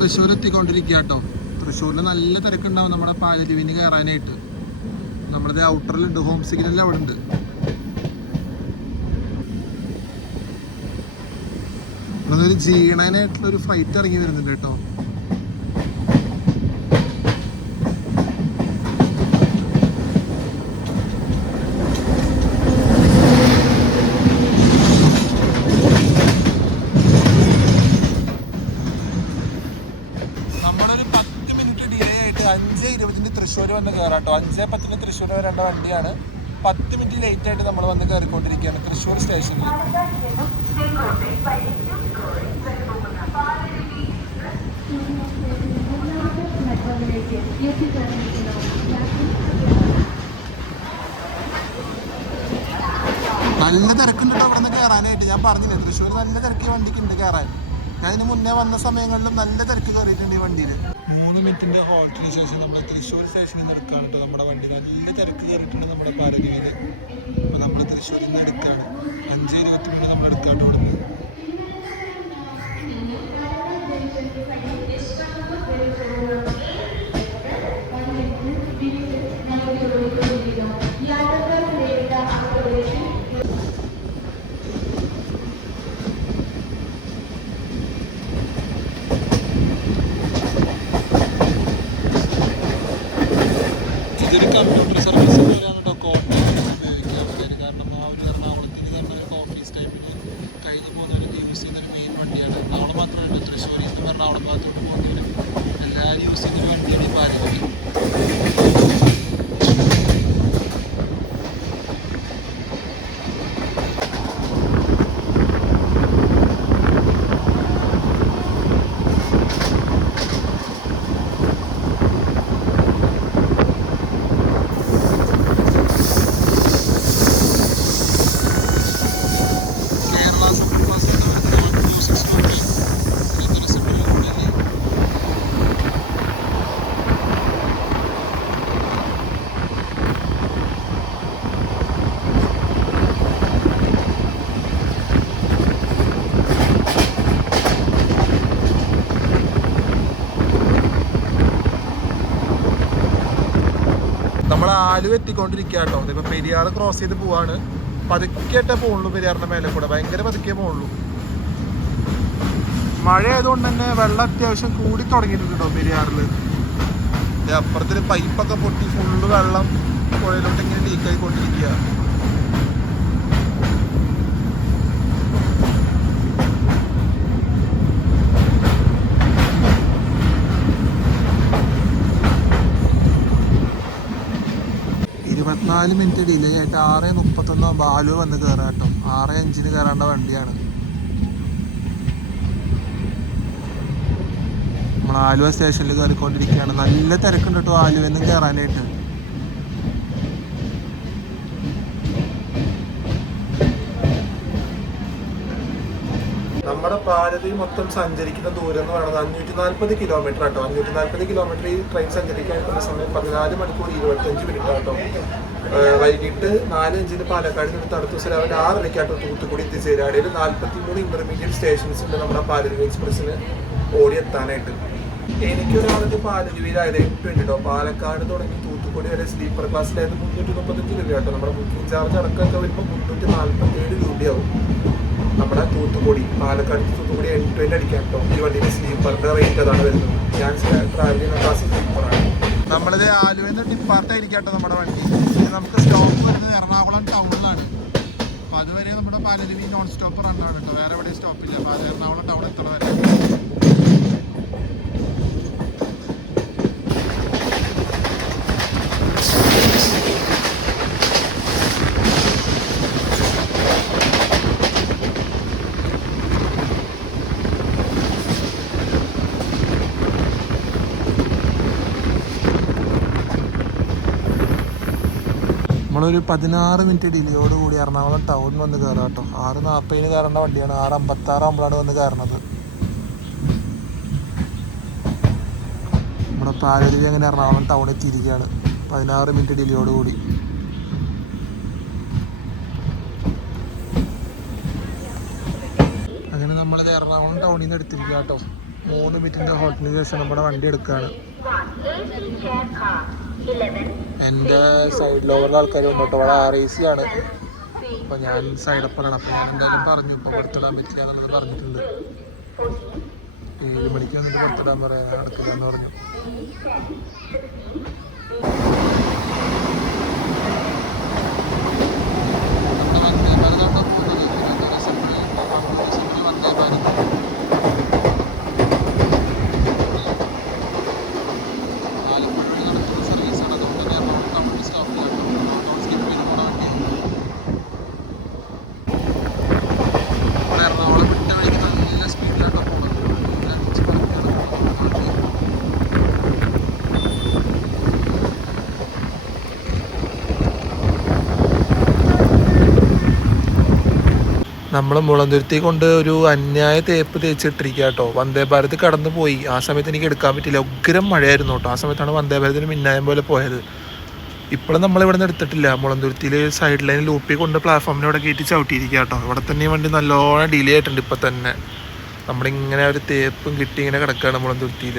തൃശ്ശൂർ എത്തിക്കൊണ്ടിരിക്കുക കേട്ടോ. തൃശ്ശൂരിൽ നല്ല തിരക്കുണ്ടാവും നമ്മുടെ പാലരുവിന് കയറാനായിട്ട്. നമ്മളത് ഔട്ടറിലുണ്ട്, ഹോം സിഗ്നലിൽ അവിടെ ഉണ്ട്. ഒരു ജീണനായിട്ടുള്ള ഒരു ഫ്ലൈറ്റ് ഇറങ്ങി വരുന്നുണ്ട് കേട്ടോ. നമ്മളൊരു 10 മിനിറ്റ് ഡിലേ ആയിട്ട് 5:20 തൃശ്ശൂർ വന്ന് കയറാട്ടോ. 5:10 തൃശ്ശൂർ വരേണ്ട വണ്ടിയാണ്. 10 മിനിറ്റ് ലേറ്റ് ആയിട്ട് നമ്മൾ വന്ന് കയറിക്കൊണ്ടിരിക്കുകയാണ് തൃശ്ശൂർ സ്റ്റേഷനിൽ. നല്ല തിരക്കുണ്ട് കേട്ടോ അവിടെ നിന്ന് കയറാനായിട്ട്. ഞാൻ പറഞ്ഞില്ലേ തൃശ്ശൂർ നല്ല തിരക്ക് വണ്ടിക്ക് ഉണ്ട് കയറാൻ. ഞാൻ ഇതിന് മുന്നേ വന്ന സമയങ്ങളിലും നല്ല തിരക്ക് കയറിയിട്ടുണ്ട് ഈ വണ്ടിയിൽ. 3 മിനിറ്റിൻ്റെ ഹോൾട്ടിന് ശേഷം നമ്മൾ തൃശ്ശൂർ സ്റ്റേഷനിൽ നിന്ന് എടുക്കുകയാണ് കേട്ടോ നമ്മുടെ വണ്ടി. നല്ല തിരക്ക് കയറിയിട്ടുണ്ട് നമ്മുടെ പാലരുവിയിൽ. അപ്പോൾ നമ്മൾ തൃശ്ശൂരിൽ നിന്ന് എടുക്കുകയാണ്. 5:20 നമ്മൾ എടുക്കാട്ടോ അവിടെ നിന്ന്. ഇതൊരു കമ്പ്യൂട്ടർ സർവീസ് പോലെയാണ് കേട്ടോ കോട്ടയം ഉപയോഗിക്കാൻ. കാരണം ആ ഒരു എറണാകുളത്തിന് കാരണം ഒരു ഓഫീസ് ടൈമിന് കഴിഞ്ഞ് പോകുന്നവരൊക്കെ യൂസ് ചെയ്യുന്നൊരു മെയിൻ വണ്ടിയാണ്. എറണാകുളം മാത്രമല്ല, തൃശ്ശൂരിൽ നിന്നും എറണാകുളം ഭാഗത്തോട്ട് പോകുന്നവരും എല്ലാവരും യൂസ് ചെയ്യുന്നൊരു വണ്ടിയാണ് ഈ പാലരുവി. നമ്മൾ ആലുവ എത്തിക്കൊണ്ടിരിക്കുക കേട്ടോ. ഇപ്പൊ പെരിയാർ ക്രോസ് ചെയ്ത് പോവാണ്. പതുക്കെയായിട്ടേ പോകുള്ളൂ പെരിയാറിന്റെ മേലെ കൂടെ, ഭയങ്കര പതുക്കെ പോകുള്ളൂ. മഴ ആയതുകൊണ്ട് തന്നെ വെള്ളം അത്യാവശ്യം കൂടി തുടങ്ങിയിട്ടുണ്ട് കേട്ടോ പെരിയാറിൽ. അപ്പുറത്തൊരു പൈപ്പൊക്കെ പൊട്ടി ഫുള്ള് വെള്ളം പുഴയിലോട്ട് ഇങ്ങനെ ലീക്കായിക്കൊണ്ടിരിക്കുക. നാല് മിനിറ്റ് ഡിലേ ആയിട്ട് 6:31 ആലുവ വന്ന് കയറാം കേട്ടോ. 6:05 കയറേണ്ട വണ്ടിയാണ്. നമ്മൾ ആലുവ സ്റ്റേഷനിൽ കയറിക്കൊണ്ടിരിക്കുകയാണ്. നല്ല തിരക്കുണ്ട് കേട്ടോ ആലുവയിൽ നിന്നും കയറാനായിട്ട്. നമ്മുടെ പാലരുവി മൊത്തം സഞ്ചരിക്കുന്ന ദൂരം എന്ന് പറയുന്നത് 540 കിലോമീറ്റർ ആട്ടോ. 540 കിലോമീറ്റർ ഈ ട്രെയിൻ സഞ്ചരിക്കാൻ കിട്ടുന്ന സമയം 14 മണിക്കൂർ 25 മിനിറ്റ് ആട്ടോ. വൈകിട്ട് 4:05 പാലക്കാട് നിന്ന് അടുത്ത ദിവസം രാവിലെ 6:00 തൂത്തുക്കുടി എത്തിച്ചേരുക. ഇടയിൽ 43 ഇന്റർമീഡിയറ്റ് സ്റ്റേഷൻസ് ഉണ്ട് നമ്മുടെ പാലരുവി എക്സ്പ്രസ്സിന് ഓടിയെത്താനായിട്ട്. എനിക്കൊരാൾക്ക് പാലരുവിയിലായത് 8 കേട്ടോ. പാലക്കാട് തുടങ്ങി തൂത്തുക്കുടി വരെ സ്ലീപ്പർ ക്ലാസ്സിലായത് 335 രൂപ കേട്ടോ. നമ്മുടെ ബുക്കിംഗ് ചാർജ് അടക്കമൊക്കെ വരുമ്പോൾ 347 രൂപയാവും. നമ്മുടെ തൂത്തുക്കുടി പാലക്കാട് തൂത്തുക്കുടി എൻട്രിയിൽ അടിക്കാം കേട്ടോ. ഈ വണ്ടിയുടെ സ്ലീപ്പറിന്റെ റേറ്റ് അതാണ് വരുന്നത്. ഞാൻ ട്രാവൽ ചെയ്യുന്ന ക്ലാസ് സ്ലീപ്പറാണ്. നമ്മളിത് ആലുവയിൽ നിന്ന് ഡിപ്പാർട്ടായിരിക്കാം കേട്ടോ നമ്മുടെ വണ്ടി. നമുക്ക് സ്റ്റോപ്പ് വരുന്നത് എറണാകുളം ടൗണിലാണ്. അപ്പോൾ അതുവരെ നമ്മുടെ പാലരുവി നോൺ സ്റ്റോപ്പ് റണ്ണാണ് കേട്ടോ. വേറെ എവിടെയും സ്റ്റോപ്പില്ല. അപ്പോൾ എറണാകുളം ടൗൺ എത്തണ വരെ. നമ്മളൊരു 16 മിനിറ്റ് ഡിലേയോട് കൂടി എറണാകുളം ടൗൺ വന്ന് കയറാം കേട്ടോ. 6:40 കയറേണ്ട വണ്ടിയാണ്. 6:56 ആകുമ്പോഴാണ് വന്ന് കയറുന്നത്. നമ്മുടെ പാലരുവി അങ്ങനെ എറണാകുളം ടൗൺ എത്തിയിരിക്കുകയാണ് 16 മിനിറ്റ് ഡിലേയോട് കൂടി. അങ്ങനെ നമ്മളത് എറണാകുളം ടൗണിൽ നിന്ന് എടുത്തിരിക്കുക കേട്ടോ. 3 മിനിറ്റിൻ്റെ ഹോട്ടലിന് ശേഷം നമ്മുടെ വണ്ടി എടുക്കുകയാണ്. എൻ്റെ സൈഡിലുള്ള ആൾക്കാരും കേട്ടോ, അവിടെ RAC ആണ്. അപ്പോൾ ഞാൻ സൈഡപ്പാണ്. അപ്പോൾ ഞാൻ എന്തായാലും പറഞ്ഞു ഇപ്പോൾ പുറത്തിടാൻ പറ്റില്ല എന്നുള്ളത് പറഞ്ഞിട്ടുണ്ട്. 7 മണിക്ക് വന്നിട്ട് പുറത്തിടാൻ പറയാൻ നടക്കില്ല എന്ന് പറഞ്ഞു. നമ്മൾ മുളന്തുരുത്തി കൊണ്ട് ഒരു അന്യായ തേപ്പ് തേച്ചിട്ടിരിക്കുക കേട്ടോ. വന്ദേ ഭാരത് കടന്നു പോയി. ആ സമയത്ത് എനിക്ക് എടുക്കാൻ പറ്റില്ല, ഉഗ്രം മഴയായിരുന്നു കേട്ടോ. ആ സമയത്താണ് വന്ദേ ഭാരതിന് മിന്നായം പോലെ പോയത്. ഇപ്പോഴും നമ്മളിവിടെ നിന്ന് എടുത്തിട്ടില്ല. മുളന്തുരുത്തിയിൽ സൈഡ് ലൈൻ ലൂപ്പിൽ കൊണ്ട് പ്ലാറ്റ്ഫോമിൻ്റെ ഇവിടെ കയറ്റി ചവിട്ടിയിരിക്കുക കേട്ടോ. ഇവിടെ തന്നെ വണ്ടി നല്ലോണം ഡിലേ ആയിട്ടുണ്ട്. ഇപ്പം തന്നെ നമ്മളിങ്ങനെ ഒരു തേപ്പും കിട്ടി ഇങ്ങനെ കിടക്കുകയാണ് മുളന്തുരുത്തിയിൽ.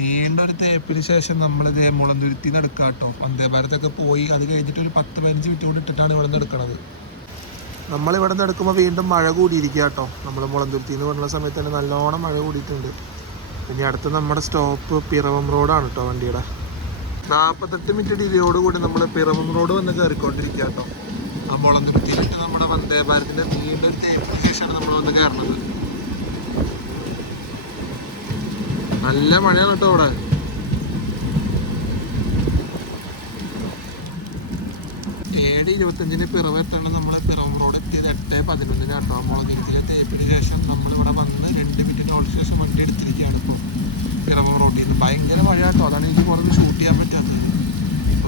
നീണ്ട ഒരു തേപ്പിന് ശേഷം നമ്മളിത് മുളന്തുരുത്തി നിന്ന് എടുക്കാം കേട്ടോ. വന്ദേ ഭാരതൊക്കെ പോയി അത് കഴിഞ്ഞിട്ട് ഒരു 10-15 മിനിറ്റ് കൊണ്ട് ഇട്ടിട്ടാണ് ഇവിടെ നിന്ന് എടുക്കുന്നത്. നമ്മളിവിടെ നിന്ന് എടുക്കുമ്പോൾ വീണ്ടും മഴ കൂടിയിരിക്കുക കേട്ടോ. നമ്മൾ മുളന്തുരുത്തിയിൽ നിന്ന് വന്ന സമയത്ത് തന്നെ നല്ലോണം മഴ കൂടിയിട്ടുണ്ട്. പിന്നെ അടുത്ത് നമ്മുടെ സ്റ്റോപ്പ് പിറവം റോഡാണ് കേട്ടോ. വണ്ടിയുടെ 48 മിനിറ്റ് ഡിലേയോട് കൂടി നമ്മൾ പിറവം റോഡ് വന്ന് കയറിക്കൊണ്ടിരിക്കുക കേട്ടോ. ആ മുളന്തുരുത്തിയിലിട്ട് നമ്മുടെ വന്ദേ ഭാരതിൻ്റെ നീണ്ടൊരു തേപ്പിന് ശേഷമാണ് നമ്മൾ വന്ന് കയറുന്നത്. നല്ല മഴയാണ് കേട്ടോ അവിടെ. 7:25 പിറവെത്താണ് നമ്മൾ പിറവം റോഡ് എത്തിയത്. 8:11 കേട്ടോ. മുളന്തുരുത്തിയിലെ തേപ്പിന് ശേഷം നമ്മളിവിടെ വന്ന് 2 മിനിറ്റ് ഓടിച്ച ശേഷം വണ്ടി എടുത്തിരിക്കുകയാണ് ഇപ്പോൾ പിറവം റോഡിൽ നിന്ന്. ഭയങ്കര മഴ കേട്ടോ. അതാണ് എനിക്ക് കുറേ ഷൂട്ട് ചെയ്യാൻ പറ്റാത്തത്.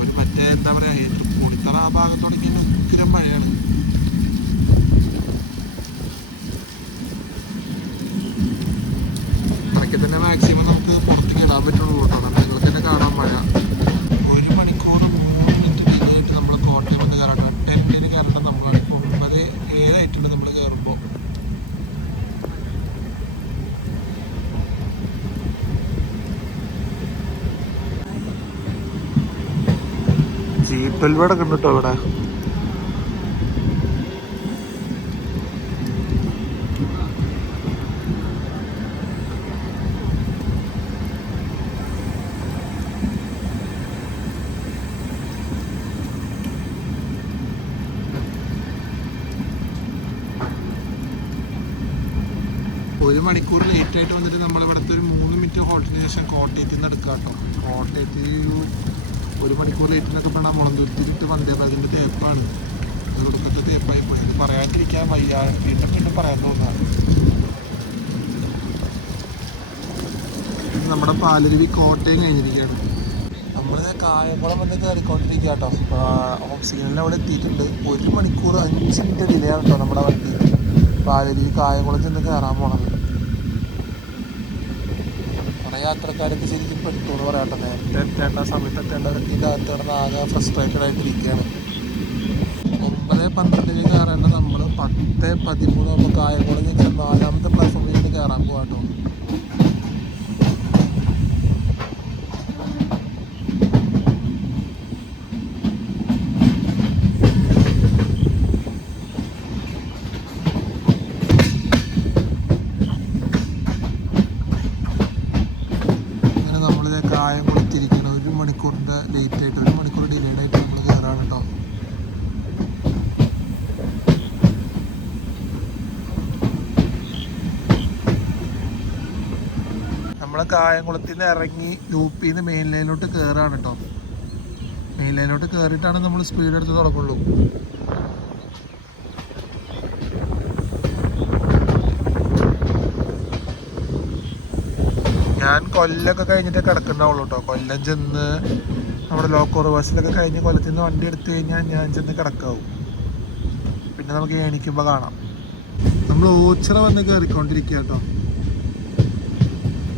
ഒരു മറ്റേ എന്താ പറയുക, തൃപ്പൂണിത്തറ ആ ഭാഗം തുടങ്ങി ഉഗ്രം മഴയാണ്. ഇടയ്ക്ക് തന്നെ മാക്സിമം നമുക്ക് പുറത്തേക്ക് ഇടാൻ പറ്റുള്ളൂ കേട്ടോ. നിങ്ങൾക്ക് തന്നെ കാണാൻ മഴ. 1 മണിക്കൂർ 3 മിനിറ്റ് കഴിഞ്ഞിട്ട് നമ്മൾ കോട്ടയം വന്ന് കയറണം. 10 കയറേണ്ട നമ്മൾ 9:07 ആയിട്ടുണ്ട് നമ്മൾ കയറുമ്പോൾ. ജീപ്പ് ഇവിടെ കണ്ടിട്ടോ ഇവിടെ. ഒരു മണിക്കൂർ ലേറ്റ് ആയിട്ട് വന്നിട്ട് നമ്മളിവിടുത്തെ ഒരു 3 മിനിറ്റ് ഹോൾട്ടിന് ശേഷം കോട്ടയത്തിൽ നിന്ന് എടുക്കുക കേട്ടോ. കോട്ടയത്തിൽ 1 മണിക്കൂർ ലേറ്റിനൊക്കെ പറഞ്ഞാൽ മുളന്തുരുത്തിയിട്ട് വന്ദേ ഭാരതിൻ്റെ തേപ്പാണ്. ഇവിടുത്തെ തേപ്പായി പോയി. അത് പറയാതിരിക്കാൻ വയ്യ, വീണ്ടും വീണ്ടും പറയാൻ തോന്നാണ്. നമ്മുടെ പാലരുവി കോട്ടയം കഴിഞ്ഞിരിക്കുകയാണ്. നമ്മൾ കായംകുളം വന്ന് കയറിക്കൊണ്ടിരിക്കുക കേട്ടോ. ഓക്സിജനിൽ അവിടെ എത്തിയിട്ടുണ്ട്. 1 മണിക്കൂർ 5 മിനിറ്റ് ഡിലേ ആണ് കേട്ടോ നമ്മുടെ വണ്ടി. പാലരുവി കായംകുളം ചെന്ന് കയറാൻ പോണത്. കുറേ യാത്രക്കാരൊക്കെ ശരിക്കും പെട്ടു എന്ന് പറയാട്ടെ. നേരത്തെ എത്തേണ്ട സമയത്ത് എത്തേണ്ടവരൊക്കെ ഇതിൻ്റെ അകത്ത് കിടന്ന് ആകെ ഫ്രസ്ട്രേറ്റഡ് ആയിട്ടിരിക്കുകയാണ്. 9:12 കയറേണ്ട നമ്മൾ 10:13 നമ്മൾ കായംകുളം ജംഗ്ഷൻ 4ാമത്തെ പ്ലാറ്റ്ഫോമിൽ നിന്ന് കയറാൻ പോകാട്ടോ. കായംകുളത്തിരിക്കണം. 1 മണിക്കൂറിൻ്റെ ലേറ്റ് ആയിട്ട് 1 മണിക്കൂർ ഡിലേഡ് ആയിട്ട് നമ്മൾ കയറാണ് കേട്ടോ. നമ്മൾ കായംകുളത്തിൽ നിന്ന് ഇറങ്ങി ലൂപ്പിൽ നിന്ന് മെയിൻ ലൈനിലോട്ട് കയറാണ് കേട്ടോ. മെയിൻ ലൈനിലോട്ട് കയറിയിട്ടാണ് നമ്മൾ സ്പീഡ് എടുത്ത് തുടങ്ങുള്ളൂ. ഞാൻ കൊല്ലമൊക്കെ കഴിഞ്ഞിട്ട് കിടക്കുന്നുണ്ടാവുള്ളൂ കേട്ടോ. കൊല്ലം ചെന്ന് നമ്മുടെ ലോക്കോർ ബസ്സിലൊക്കെ കഴിഞ്ഞ് കൊല്ലത്തിൽ നിന്ന് വണ്ടി എടുത്തു കഴിഞ്ഞാൽ ഞാൻ ചെന്ന് കിടക്കാവും. പിന്നെ നമുക്ക് എണീക്കുമ്പോൾ കാണാം. നമ്മൾ ഓച്ചിറ വന്ന് കയറിക്കൊണ്ടിരിക്കുക കേട്ടോ.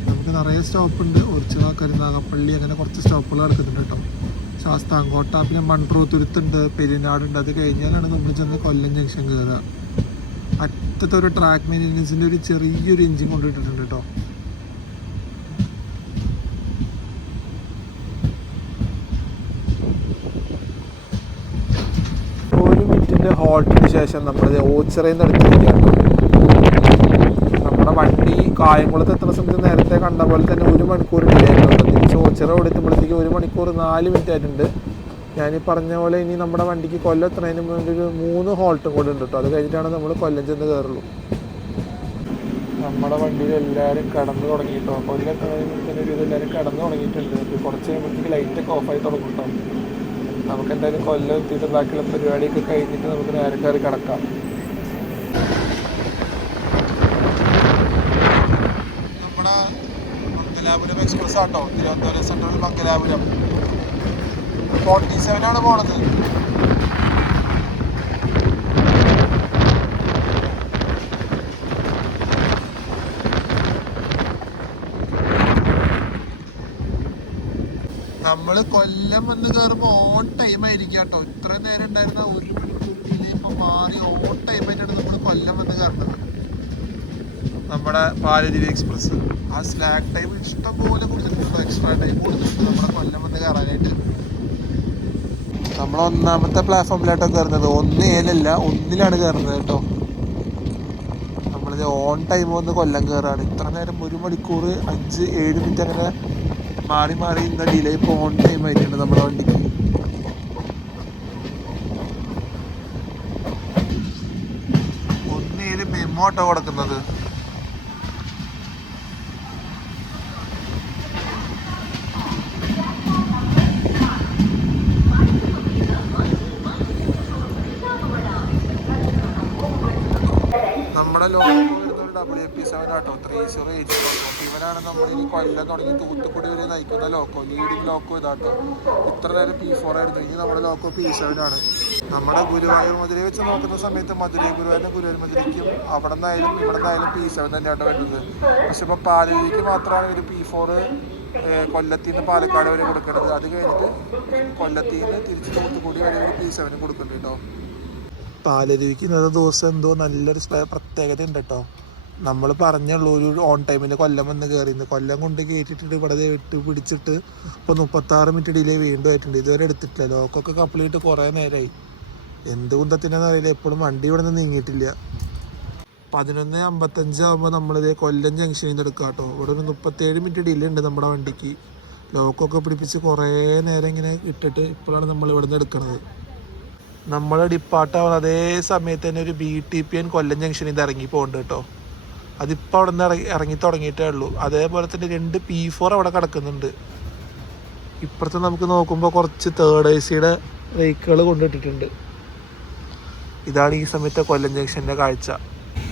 നമുക്ക് നിറയെ സ്റ്റോപ്പുണ്ട്. ഓച്ചിറ, കരുനാഗപ്പള്ളി അങ്ങനെ കുറച്ച് സ്റ്റോപ്പുകൾ കിടക്കുന്നുണ്ട് കേട്ടോ. ശാസ്താംകോട്ട, പിന്നെ മൺട്രോത്തുരുത്തുണ്ട്, പെരിനാടുണ്ട്. അത് കഴിഞ്ഞാലാണ് നമ്മൾ ചെന്ന് കൊല്ലം ജംഗ്ഷൻ കയറുക. അറ്റത്തെ ഒരു ട്രാക്ക് മെയിൻ്റനൻസിൻ്റെ ഒരു ചെറിയൊരു എഞ്ചിൻ കൊണ്ടിട്ടിട്ടുണ്ട് കേട്ടോ. ഒരു മിനിറ്റിൻ്റെ ഹോൾട്ടിന് ശേഷം നമ്മൾ ഓച്ചിറയിൽ നിന്ന് എടുത്തിരിക്കുകയാണ്. നമ്മുടെ വണ്ടി കായംകുളത്ത് എത്തുന്ന സമയത്ത് നേരത്തെ കണ്ട പോലെ തന്നെ 1 മണിക്കൂർ ഡിലേ ആയിട്ടുണ്ട്. തിരിച്ച് ഓച്ചിറ ഓടിക്കുമ്പോഴത്തേക്ക് 1 മണിക്കൂർ 4 മിനിറ്റ് ആയിട്ടുണ്ട്. ഞാൻ പറഞ്ഞ പോലെ ഇനി നമ്മുടെ വണ്ടിക്ക് കൊല്ലം എത്തുന്നതിന് വേണ്ടി ഒരു 3 ഹോൾട്ടും കൂടെ ഉണ്ട് കേട്ടോ. അത് കഴിഞ്ഞിട്ടാണ് നമ്മൾ കൊല്ലം ചെന്ന് കയറുള്ളൂ. നമ്മുടെ വണ്ടിയിൽ എല്ലാവരും കടന്നു തുടങ്ങിയിട്ടോ. കൊല്ലം എത്തുന്നതിന് തന്നെ ഒരു എല്ലാവരും കടന്നു തുടങ്ങിയിട്ടുണ്ട്. കുറച്ച് കഴിയുമ്പോഴത്തേക്ക് ലൈറ്റൊക്കെ ഓഫായി തുടങ്ങും കേട്ടോ. നമുക്ക് എന്തായാലും കൊല്ലം എത്തിയിട്ട് ബാക്കിയുള്ള പരിപാടിയൊക്കെ കഴിഞ്ഞിട്ട് നമുക്ക് നേരെ കയറി കിടക്കാം. നമ്മുടെ മംഗലാപുരം എക്സ്പ്രസ് ആട്ടോ, തിരുവനന്തപുരം സെൻട്രൽ മംഗലാപുരം 47 പോണത്. നമ്മള് കൊല്ലം വന്ന് കയറുമ്പോൾ ഓൺ ടൈം ആയിരിക്കും കേട്ടോ. ഇത്ര നേരം ഉണ്ടായിരുന്ന 1 മണിക്കൂർ ഡിലേ ഇപ്പം മാറി ഓൺ ടൈം ആയിട്ടാണ് നമ്മൾ കൊല്ലം വന്ന് കയറുന്നത്. നമ്മുടെ പാലരുവി എക്സ്പ്രസ് ആ സ്ലാക്ക് ടൈം ഇഷ്ടം പോലെ കൊടുത്തിട്ടുണ്ട്, എക്സ്ട്രാ ടൈം കൊടുത്തിട്ടുണ്ട് നമ്മുടെ കൊല്ലം വന്ന് കയറാനായിട്ട്. നമ്മൾ 1ാമത്തെ പ്ലാറ്റ്ഫോമിലായിട്ടോ കയറുന്നത്. 1A 1ലാണ് കയറുന്നത് കേട്ടോ. നമ്മളിത് ഓൺ ടൈം വന്ന് കൊല്ലം കയറാണ്. ഇത്ര നേരം 1 മണിക്കൂർ 5-7 മിനിറ്റ് അങ്ങനെ മാറി മാറി ഇന്ന ഡിലേ ഇപ്പോൾ ഓൺ ടൈം ആയിട്ടുണ്ട് നമ്മുടെ വണ്ടിക്ക്. 1A മെമ്മോ ആട്ടോ കൊടുക്കുന്നത്. നമ്മുടെ ലോഗോ വരുന്നൊരു WP7 ആട്ടോ, 3080 ലോക്കോ. ഇവനാണ് നമ്മൾ ഇനി കൊല്ലം തുടങ്ങി തൂത്തുക്കുടി വരെ നയിക്കുന്ന ലോക്കോ. ലീഡിങ് ലോക്കോ ഇതാട്ടോ. ഇത്ര നേരം P4 ആയിരുന്നു, ഇനി നമ്മുടെ ലോക്കോ P7 ആണ്. നമ്മുടെ ഗുരുവായൂർ മധുരയെ വെച്ച് നോക്കുന്ന സമയത്ത് ഗുരുവായൂർ മധുരയ്ക്കും അവിടെ നിന്നായാലും ഇവിടെ നിന്നായാലും P7 തന്നെയാണ് വരുന്നത്. പക്ഷെ ഇപ്പോൾ പാലരുവിക്ക് മാത്രമാണ് ഒരു P4 കൊല്ലത്തിൽ നിന്ന് പാലക്കാട് വരെ കൊടുക്കുന്നത്. അത് കഴിഞ്ഞിട്ട് കൊല്ലത്തിൽ നിന്ന് തിരിച്ച് തൂത്തുക്കുടി വരെ ഒരു P7 കൊടുക്കുന്നുണ്ട് കേട്ടോ. പാലരുവിക്ക് ഇന്നത്തെ ദിവസം എന്തോ നല്ലൊരു പ്രത്യേകത ഉണ്ട് കേട്ടോ. നമ്മൾ പറഞ്ഞുള്ളൂ ഒരു ഓൺ ടൈമിൽ കൊല്ലം വന്ന് കയറിയിരുന്നു. കൊല്ലം കൊണ്ട് കയറ്റിയിട്ട് ഇവിടെ ഇട്ട് പിടിച്ചിട്ട് ഇപ്പോൾ 36 മിനിറ്റ് ഡിലേ വീണ്ടും ആയിട്ടുണ്ട്. ഇതുവരെ എടുത്തിട്ടില്ല. ലോക്കൊക്കെ കംപ്ലീറ്റ് കുറേ നേരമായി. എന്ത് കുന്തത്തിനെന്ന് അറിയില്ല, എപ്പോഴും വണ്ടി ഇവിടെ നിന്ന് നീങ്ങിയിട്ടില്ല. 11:55 ആകുമ്പോൾ നമ്മളിതേ കൊല്ലം ജംഗ്ഷനിൽ നിന്ന് എടുക്കാം കേട്ടോ. ഇവിടെ ഒരു 37 മിനിറ്റ് ഡിലേ ഉണ്ട് നമ്മുടെ വണ്ടിക്ക്. ലോക്കൊക്കെ പിടിപ്പിച്ച് കുറേ നേരം ഇങ്ങനെ ഇട്ടിട്ട് ഇപ്പോഴാണ് നമ്മൾ ഇവിടെ നിന്ന് എടുക്കുന്നത്. നമ്മൾ ഡിപ്പാർട്ടാവുന്ന അതേ സമയത്ത് തന്നെ ഒരു BTPN കൊല്ലം ജംഗ്ഷനിൽ നിന്ന് ഇറങ്ങി പോകുന്നുണ്ട് കേട്ടോ. അതിപ്പോൾ അവിടെ നിന്ന് ഇറങ്ങി തുടങ്ങിയിട്ടേ ഉള്ളൂ. അതേപോലെ തന്നെ 2 P4 അവിടെ കിടക്കുന്നുണ്ട്. ഇപ്പുറത്ത് നമുക്ക് നോക്കുമ്പോൾ കുറച്ച് തേർഡ് AC ബ്രേക്കുകൾ കൊണ്ടിട്ടിട്ടുണ്ട്. ഇതാണ് ഈ സമയത്തെ കൊല്ലം ജംഗ്ഷൻ്റെ കാഴ്ച.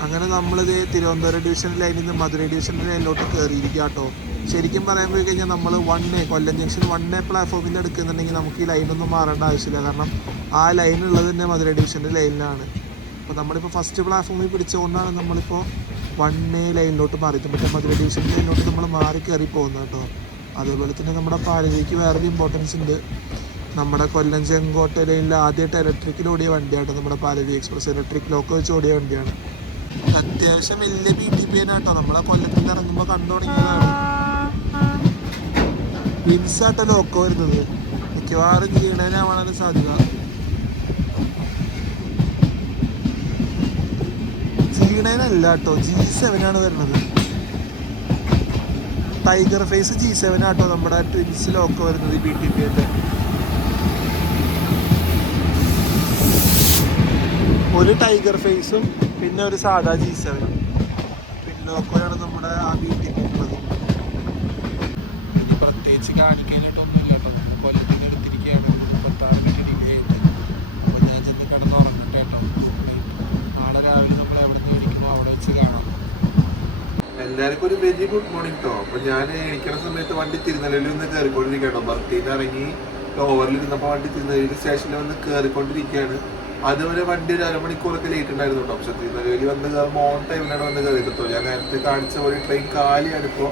അങ്ങനെ നമ്മളിത് തിരുവനന്തപുരം ഡിവിഷൻ ലൈനിൽ നിന്ന് മധുര ഡിവിഷൻ ലൈനിലോട്ട് കയറിയിരിക്കുക കേട്ടോ. ശരിക്കും പറയാൻ പോയി കഴിഞ്ഞാൽ നമ്മൾ 1A കൊല്ലം ജംഗ്ഷൻ 1A പ്ലാറ്റ്ഫോമിൽ എടുക്കുന്നുണ്ടെങ്കിൽ നമുക്ക് ഈ ലൈനൊന്നും മാറേണ്ട ആവശ്യമില്ല. കാരണം ആ ലൈനുള്ളത് തന്നെ മധുര ഡിവിഷൻ്റെ ലൈനിലാണ്. അപ്പോൾ നമ്മളിപ്പോൾ ഫസ്റ്റ് പ്ലാറ്റ്ഫോമിൽ പിടിച്ചുകൊണ്ടാണ് നമ്മളിപ്പോൾ 1A ലൈനിലോട്ട് മാറിയിട്ട് മറ്റേ മധുര ഡിവിഷൻ ലൈനിലോട്ട് നമ്മൾ മാറി കയറി പോകുന്നത് കേട്ടോ. അതേപോലെ തന്നെ നമ്മുടെ പാലരുവിക്ക് വേറൊരു ഇമ്പോർട്ടൻസ് ഉണ്ട്. നമ്മുടെ കൊല്ലം ചെങ്കോട്ട ലൈനിൽ ആദ്യമായിട്ട് ഇലക്ട്രിക്കിൽ ഓടിയ വണ്ടിയാണ് നമ്മുടെ പാലരുവി എക്സ്പ്രസ്. ഇലക്ട്രിക് ലോക്കോ വെച്ച് ഓടിയ വണ്ടിയാണ്. അത്യാവശ്യം വലിയ BTPN ആട്ടോ. നമ്മളെ കൊല്ലത്തിൽ നിന്ന് ഇറങ്ങുമ്പോൾ കണ്ടു തുടങ്ങിയതാണ്. വിൻസാട്ടോ ലോക്കോ വരുന്നത്. മിക്കവാറും ജീണനാവാനാണ് സാധ്യത. ജീണനല്ല കേട്ടോ, G7 ആണ് വരുന്നത്. ടൈഗർ ഫേസ് G7 ആട്ടോ നമ്മുടെ ട്വിൻസ് ലോക്കോ വരുന്നത് BTPൻ്റെ. ഒരു ടൈഗർ ഫേസും പിന്നെ ഒരു സാധാ G7 പിന്നെ ലോക്കോയാണ് നമ്മുടെ ആ BTP ഉള്ളത്. ഇനി പ്രത്യേകിച്ച് കാണിക്കാനായിട്ടൊന്നുമില്ല കേട്ടോ. നമ്മൾ കൊല്ലത്തിൻ്റെ അടുത്തിരിക്കുകയാണ്. 36 മിനിറ്റ് ഡിലേ ആയിട്ട്. അപ്പോൾ ഞാൻ ചെന്ന് കിടന്നുറങ്ങട്ടെ കേട്ടോ. നാളെ രാവിലെ നമ്മൾ എവിടെ നിന്ന് ഇരിക്കണോ അവിടെ വെച്ച് കാണാം. എല്ലാവർക്കും ഒരു വെരി ഗുഡ് മോർണിംഗ് കേട്ടോ. അപ്പോൾ ഞാൻ എണീക്കുന്ന സമയത്ത് വണ്ടി തിരുനെല്ലിയിൽ നിന്ന് കയറിക്കൊണ്ടിരിക്കുകയാണോ. ബർത്തിന്ന് ഇറങ്ങി ഓവറിൽ ഇരുന്നപ്പോൾ വണ്ടി തിരുനെല്ലി സ്റ്റേഷനിൽ വന്ന് കയറിക്കൊണ്ടിരിക്കുകയാണ്. അതുവരെ വണ്ടി ഒരു അരമണിക്കൂറൊക്കെ ലേറ്റ് ഉണ്ടായിരുന്നു കേട്ടോ. പക്ഷെ തിരുനെല്ലി വന്ന് കയറുമ്പോൾ ഓൺ ടൈമിലാണ് വന്ന് കയറിയിട്ടോ. ഞാൻ നേരത്തെ കാണിച്ച ഒരു ട്രെയിൻ കാലിയാണ്. ഇപ്പോൾ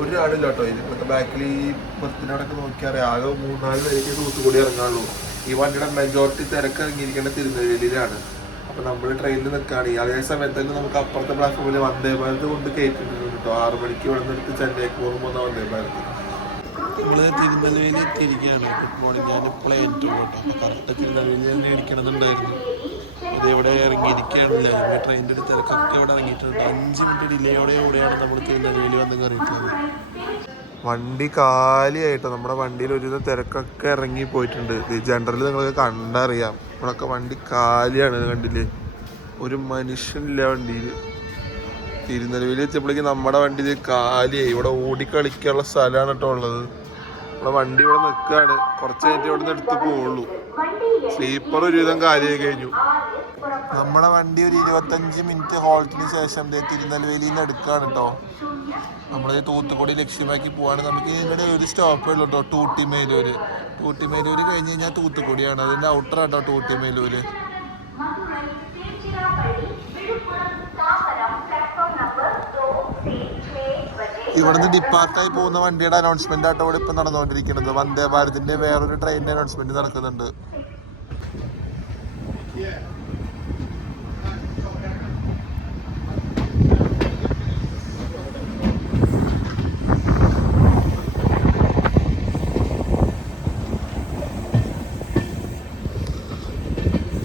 ഒരാളില്ല കേട്ടോ. ഇതിപ്പോഴത്തെ ബാക്കിൽ ഈ ബർത്തിനോടൊക്കെ നോക്കിയാൽ ആകെ 3-4 പേരേക്ക് തൂത്തുകൂടി ഇറങ്ങാനുള്ളൂ. ഈ വണ്ടിയുടെ മെജോറിറ്റി തിരക്ക് ഇറങ്ങിയിരിക്കേണ്ട തിരുനെല്ലിയിലാണ്. അപ്പൊ നമ്മൾ ട്രെയിനിൽ നിൽക്കുകയാണ്. അതേ സമയത്ത് തന്നെ നമുക്ക് അപ്പുറത്തെ പ്ലാറ്റ്ഫോമിൽ വന്ദേ ഭാരത് കൊണ്ട് കയറ്റിട്ടുണ്ട് കേട്ടോ. 6 മണിക്ക് ഇവിടെ നിന്ന് എടുത്ത് ചെന്നൈക്ക് പോകുന്ന വന്ദേ ഭാരത്. നമ്മൾ തിരുനെല്വേലി എത്തിയിരിക്കുകയാണ്. Good morning. ഞാനിപ്പോൾ ഏറ്റുള്ളൂ കേട്ടോ. അപ്പോൾ കറക്റ്റ് തിരുനെല്വേലി തന്നെ ഇരിക്കണമെന്നുണ്ടായിരുന്നു. ഇത് ഇവിടെ ഇറങ്ങിയിരിക്കുകയാണില്ല. നമ്മൾ ട്രെയിനിൻ്റെ ഒരു തിരക്കൊക്കെ ഇവിടെ ഇറങ്ങിയിട്ടുണ്ട്. 5 മിനിറ്റ് ഡിലേയോടെയാണ് നമ്മൾ തിരുനെല്വേലി വന്ന് കയറിയിട്ടുള്ളത്. വണ്ടി കാലിയായിട്ടോ. നമ്മുടെ വണ്ടിയിൽ ഒരുവിധം തിരക്കൊക്കെ ഇറങ്ങി പോയിട്ടുണ്ട്. ജനറൽ നിങ്ങൾക്ക് കണ്ടറിയാം. ഇവിടെയൊക്കെ വണ്ടി കാലിയാണ്. കണ്ടില്ലേ, ഒരു മനുഷ്യനില്ല വണ്ടിയിൽ. തിരുനെല്വേലി എത്തിയപ്പോഴേക്കും നമ്മുടെ വണ്ടി കാലിയായി. ഇവിടെ ഓടിക്കളിക്കാനുള്ള സ്ഥലമാണ് കേട്ടോ ഉള്ളത്. നമ്മുടെ വണ്ടി ഇവിടെ നിൽക്കുകയാണ്. കുറച്ച് കഴിഞ്ഞിട്ട് ഇവിടെ നിന്ന് എടുത്ത് പോവുള്ളൂ. സ്ലീപ്പർ ഒരുവിധം കാലിയായി കഴിഞ്ഞു. നമ്മുടെ വണ്ടി ഒരു 25 മിനിറ്റ് ഹോൾട്ടിന് ശേഷം തിരുനെല്വേലിയിൽ നിന്ന് എടുക്കുകയാണ് കേട്ടോ. നമ്മൾ തൂത്തുക്കുടി ലക്ഷ്യമാക്കി പോവാണ്. നമുക്ക് ഇതിൻ്റെ ഒരു സ്റ്റോപ്പേ ഉള്ളൂ കേട്ടോ, ടൂട്ടിമേലൂര്. ടൂട്ടിമേലൂര് കഴിഞ്ഞ് കഴിഞ്ഞാൽ തൂത്തുക്കുടിയാണ്. അതിൻ്റെ ഔട്ടറാണ് കേട്ടോ ടൂട്ടിമേലൂര്. ഇവിടുന്ന് ഡിപ്പാർട്ടായി പോകുന്ന വണ്ടിയുടെ അനൗൺസ്മെന്റ് ആട്ടോ ഇവിടെ ഇപ്പം നടന്നുകൊണ്ടിരിക്കുന്നത്. വന്ദേ ഭാരതിന്റെ വേറൊരു ട്രെയിനിന്റെ അനൗൺസ്മെന്റ് നടക്കുന്നുണ്ട്.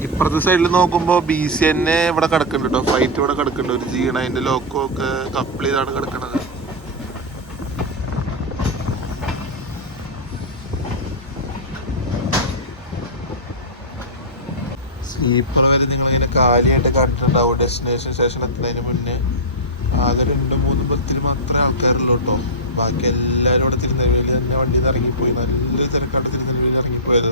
ഇപ്പുറത്തെ സൈഡിൽ നോക്കുമ്പോൾ BCN ഇവിടെ കിടക്കുന്നുണ്ട് കേട്ടോ. ഫ്ലൈറ്റ് ഇവിടെ കിടക്കുന്നുണ്ട്. ഒരു G9 ലോക്കോ ഒക്കെ കപ്പിൾ ചെയ്താണ് കിടക്കുന്നത്. സ്ലീപ്പർ വരെ നിങ്ങളിങ്ങനെ കാലിയായിട്ട് കണ്ടിട്ടുണ്ടാവും. ഡെസ്റ്റിനേഷൻ സ്റ്റേഷൻ എത്തുന്നതിന് മുന്നേ ആകെ 2-3 ബസ്സിൽ മാത്രമേ ആൾക്കാരുള്ളൂ കേട്ടോ. ബാക്കി എല്ലാവരും ഇവിടെ തിരുനെല്വേലി തന്നെ വണ്ടിയിൽ നിന്ന് ഇറങ്ങിപ്പോയി. നല്ല തിരക്കാണ് തിരുനെല്വേലി ഇറങ്ങിപ്പോയത്.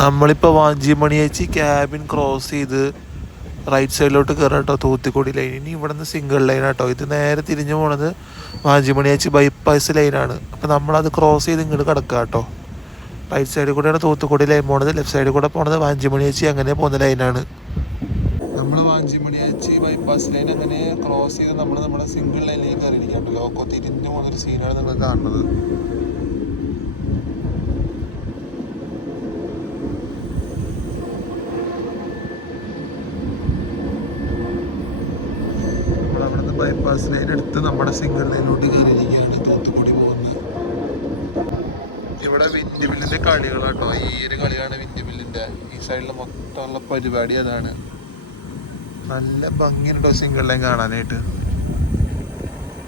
നമ്മളിപ്പോൾ വാഞ്ചിമണിയേച്ചി ക്യാബിൻ ക്രോസ് ചെയ്ത് റൈറ്റ് സൈഡിലോട്ട് കയറാം കേട്ടോ, തൂത്തുക്കുടി ലൈൻ. ഇനി ഇവിടെ നിന്ന് സിംഗിൾ ലൈനാട്ടോ. ഇത് നേരെ തിരിഞ്ഞു പോണത് വാഞ്ചിമണിയേച്ചി ബൈപ്പാസ് ലൈനാണ്. അപ്പോൾ നമ്മളത് ക്രോസ് ചെയ്ത് ഇങ്ങോട്ട് കിടക്കുക കേട്ടോ. റൈറ്റ് സൈഡിൽ കൂടെയാണ് തൂത്തുക്കുടി ലൈൻ പോണത്. ലെഫ്റ്റ് സൈഡിൽ കൂടെ പോണത് വാഞ്ചിമണിയേച്ചി അങ്ങനെ പോകുന്ന ലൈനാണ്. നമ്മൾ വാഞ്ചിമണിയേച്ചി ബൈപ്പാസ് ലൈൻ അങ്ങനെ ക്രോസ് ചെയ്ത് നമ്മൾ നമ്മുടെ സിംഗിൾ ലൈനിലേക്ക് കയറിയിരിക്കാം കേട്ടോ. ലോക്കോ തിരിഞ്ഞു പോകുന്നൊരു സീനാണ് നിങ്ങൾ കാണുന്നത്. ബൈപ്പാസ് ലൈൻ എടുത്ത് നമ്മുടെ സിംഗിൾ ലൈനിലോട്ട് കയറിയിരിക്കുകയാണ് തൂത്തുക്കുടി പോകുന്നത്. ഇവിടെ വിൻഡ് മില്ലിന്റെ കളികളാട്ടോ. ഈ ഒരു കളിയാണ് വിൻഡ് മില്ലിന്റെ. ഈ സൈഡിൽ മൊത്തമുള്ള പരിപാടി അതാണ്. നല്ല ഭംഗിയുണ്ടോ സിംഗിൾ ലൈൻ കാണാനായിട്ട്.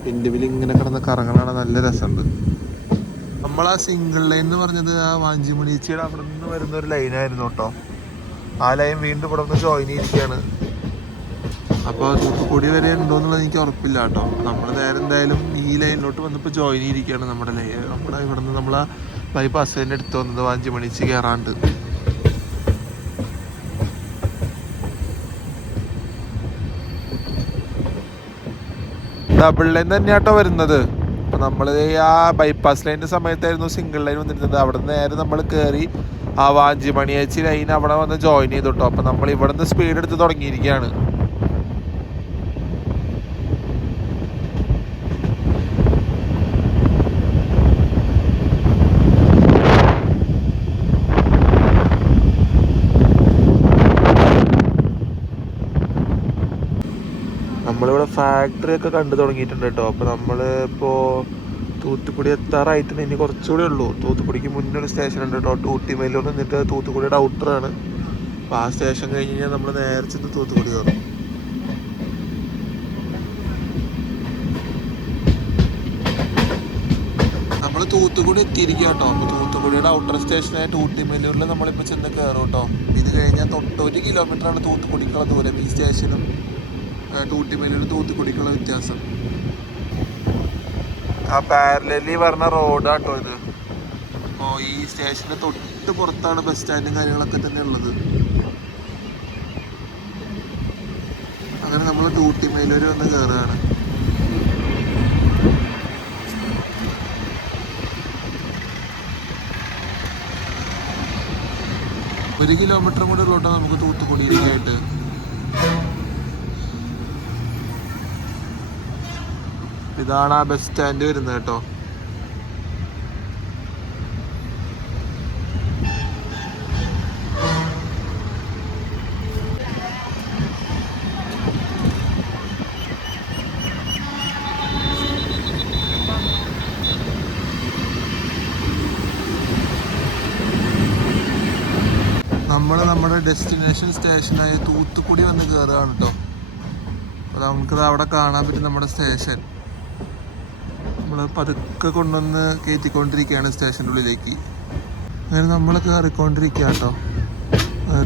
വിൻഡ് മില്ല് ഇങ്ങനെ കിടന്ന് കറങ്ങാനാണ് നല്ല രസമുണ്ട്. നമ്മൾ ആ സിംഗിൾ ലൈൻ എന്ന് പറഞ്ഞത് ആ വാഞ്ചിമണിച്ചിയുടെ അവിടെ നിന്ന് വരുന്ന ഒരു ലൈനായിരുന്നു കേട്ടോ. ആ ലൈൻ വീണ്ടും ഇവിടെ നിന്ന് ജോയിൻ ചെയ്തിരിക്കുകയാണ്. അപ്പോൾ തൂത്തുക്കുടി വരെ ഉണ്ടോ എന്നുള്ളത് എനിക്ക് ഉറപ്പില്ല കേട്ടോ. നമ്മൾ നേരെ എന്തായാലും ഈ ലൈനിലോട്ട് വന്നപ്പോൾ ജോയിൻ ചെയ്തിരിക്കുകയാണ്. നമ്മുടെ ഇവിടെ നിന്ന് നമ്മൾ ആ ബൈപ്പാസ് ലൈൻ്റെ അടുത്ത് വന്നത് വാഞ്ചിമണിച്ച് കയറാണ്ട്. ഡബിൾ ലൈൻ തന്നെയാട്ടോ വരുന്നത്. അപ്പം നമ്മൾ ആ ബൈപ്പാസ് ലൈനിൻ്റെ സമയത്തായിരുന്നു സിംഗിൾ ലൈൻ വന്നിരുന്നത്. അവിടെ നിന്ന് നേരെ നമ്മൾ കയറി ആ വാഞ്ചിമണിയേച്ചി ലൈൻ അവിടെ വന്ന് ജോയിൻ ചെയ്തു കേട്ടോ. അപ്പം നമ്മൾ ഇവിടെ നിന്ന് സ്പീഡ് എടുത്ത് തുടങ്ങിയിരിക്കുകയാണ്. നമ്മളിവിടെ ഫാക്ടറി ഒക്കെ കണ്ടു തുടങ്ങിയിട്ടുണ്ട് കേട്ടോ. അപ്പോൾ നമ്മൾ ഇപ്പോൾ തൂത്തുക്കുടി എത്താറായിട്ടുണ്ട്. ഇനി കുറച്ചുകൂടെ ഉള്ളൂ. തൂത്തുക്കുടിക്ക് മുന്നേ ഒരു സ്റ്റേഷൻ ഉണ്ട് കേട്ടോ, ടൂട്ടിമേലൂർ. എന്നിട്ട് തൂത്തുക്കുടിയുടെ ഔട്ടറാണ്. അപ്പോൾ ആ സ്റ്റേഷൻ കഴിഞ്ഞ് കഴിഞ്ഞാൽ നമ്മൾ നേരെ ചെന്ന് തൂത്തുക്കുടി കയറും. നമ്മൾ നമ്മൾ തൂത്തുക്കുടി എത്തിയിരിക്കുക കേട്ടോ. അപ്പോൾ തൂത്തുക്കുടിയുടെ ഔട്ടർ സ്റ്റേഷനായ ടൂട്ടിമല്ലൂരിൽ നമ്മളിപ്പോൾ ചെന്ന് കയറും കേട്ടോ. ഇത് കഴിഞ്ഞാൽ തൊട്ട് 1 കിലോമീറ്ററാണ് തൂത്തുക്കുടിക്കുള്ള ദൂരം. ഈ സ്റ്റേഷനും ടൂട്ടിമല്ലൂരും തൂത്തുക്കുടിക്കുള്ള വ്യത്യാസം. ആ പാരലലി പറഞ്ഞ റോഡാട്ടോ ഇത്. അപ്പോൾ ഈ സ്റ്റേഷൻ്റെ തൊട്ട് പുറത്താണ് ബസ് സ്റ്റാൻഡും കാര്യങ്ങളൊക്കെ തന്നെ ഉള്ളത്. അങ്ങനെ നമ്മൾ ടൂട്ടിമല്ലൂർ വന്ന് കയറുകയാണ്. ഒരു കിലോമീറ്റർ കൂടെ ഉള്ളോട്ടോ നമുക്ക് തൂത്തുക്കുടിയിലായിട്ട്. ഇതാണ് ആ ബസ് സ്റ്റാൻഡ് വരുന്നത് കേട്ടോ. നമ്മൾ നമ്മുടെ ഡെസ്റ്റിനേഷൻ സ്റ്റേഷനായ തൂത്തുക്കുടി വന്ന് കയറുകയാണ് കേട്ടോ. അപ്പോൾ നമുക്കത് അവിടെ കാണാൻ പറ്റും നമ്മുടെ സ്റ്റേഷൻ. നമ്മൾ പതുക്കെ കൊണ്ടുവന്ന് കയറ്റിക്കൊണ്ടിരിക്കുകയാണ് സ്റ്റേഷൻ്റെ ഉള്ളിലേക്ക്. അങ്ങനെ നമ്മൾ കയറിക്കൊണ്ടിരിക്കുക കേട്ടോ.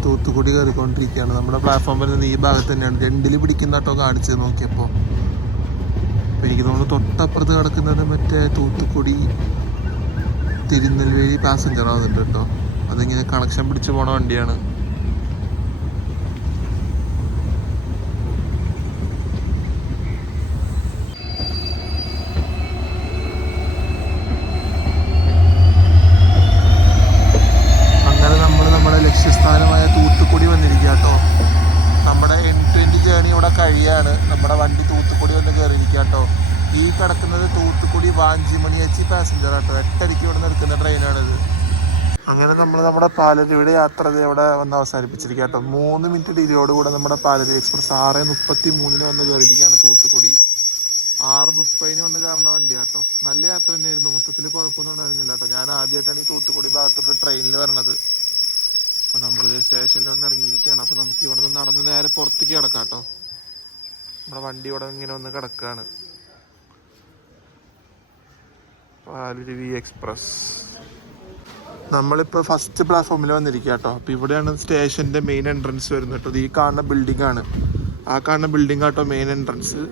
തൂത്തുക്കുടി കയറിക്കൊണ്ടിരിക്കുകയാണ്. നമ്മുടെ പ്ലാറ്റ്ഫോം വരുന്നത് ഈ ഭാഗത്ത് തന്നെയാണ്. 2-ൽ പിടിക്കുന്ന കേട്ടോ കാണിച്ചത് നോക്കിയപ്പോൾ. അപ്പോൾ എനിക്ക് തോന്നുന്നു തൊട്ടപ്പുറത്ത് കിടക്കുന്നത് മറ്റേ തൂത്തുക്കുടി തിരുനെൽവേലി പാസഞ്ചർ ആവുന്നുണ്ട് കേട്ടോ. അതിങ്ങനെ കണക്ഷൻ പിടിച്ച് പോണ വണ്ടിയാണ്. അങ്ങനെ നമ്മൾ നമ്മുടെ ലക്ഷ്യസ്ഥാനമായ തൂത്തുക്കുടി വന്നിരിക്കുക കേട്ടോ. നമ്മുടെ N20 ജേണി ഇവിടെ കഴിയാണ്. നമ്മുടെ വണ്ടി തൂത്തുക്കുടി വന്ന് കയറിയിരിക്കുക കേട്ടോ. ഈ കിടക്കുന്നത് തൂത്തുക്കുടി വാഞ്ചിമണി പാസഞ്ചർ കേട്ടോ. 8:30 ഇവിടെ നിൽക്കുന്ന ട്രെയിനാണിത്. അങ്ങനെ നമ്മൾ നമ്മുടെ പാലരുവിയുടെ യാത്ര ഇവിടെ വന്ന് അവസാനിപ്പിച്ചിരിക്കുക കേട്ടോ. 3 മിനിറ്റ് ഡിലേയോടുകൂടെ നമ്മുടെ പാലരുവി എക്സ്പ്രസ് 6:33 വന്ന് കയറിയിരിക്കുകയാണ് തൂത്തുക്കുടി. 6:30 വന്ന് കയറുന്ന വണ്ടിയാണ് കേട്ടോ. നല്ല യാത്ര തന്നെയായിരുന്നു. മൊത്തത്തിൽ കുഴപ്പമൊന്നും ഉണ്ടായിരുന്നില്ല കേട്ടോ. ഞാൻ ആദ്യമായിട്ടാണ് ഈ തൂത്തുക്കുടി ഭാഗത്തോട്ട് ട്രെയിനിൽ വരണത്. അപ്പോൾ നമ്മളിത് സ്റ്റേഷനിൽ വന്ന് ഇറങ്ങിയിരിക്കുകയാണ്. അപ്പോൾ നമുക്ക് ഇവിടെ നിന്ന് നടന്ന് നേരെ പുറത്തേക്ക് കിടക്കാം കേട്ടോ. നമ്മുടെ വണ്ടി ഇവിടെ ഇങ്ങനെ വന്ന് കിടക്കുകയാണ്. പാലരുവി എക്സ്പ്രസ്. നമ്മളിപ്പോൾ ഫസ്റ്റ് പ്ലാറ്റ്ഫോമിൽ വന്നിരിക്കുക കേട്ടോ. അപ്പോൾ ഇവിടെയാണ് സ്റ്റേഷൻ്റെ മെയിൻ എൻട്രൻസ് വരുന്നത് കേട്ടോ. ഈ കാണുന്ന ബിൽഡിംഗ് ആണ്. ആ കാണുന്ന ബിൽഡിംഗ് ആട്ടോ മെയിൻ എൻട്രൻസ്.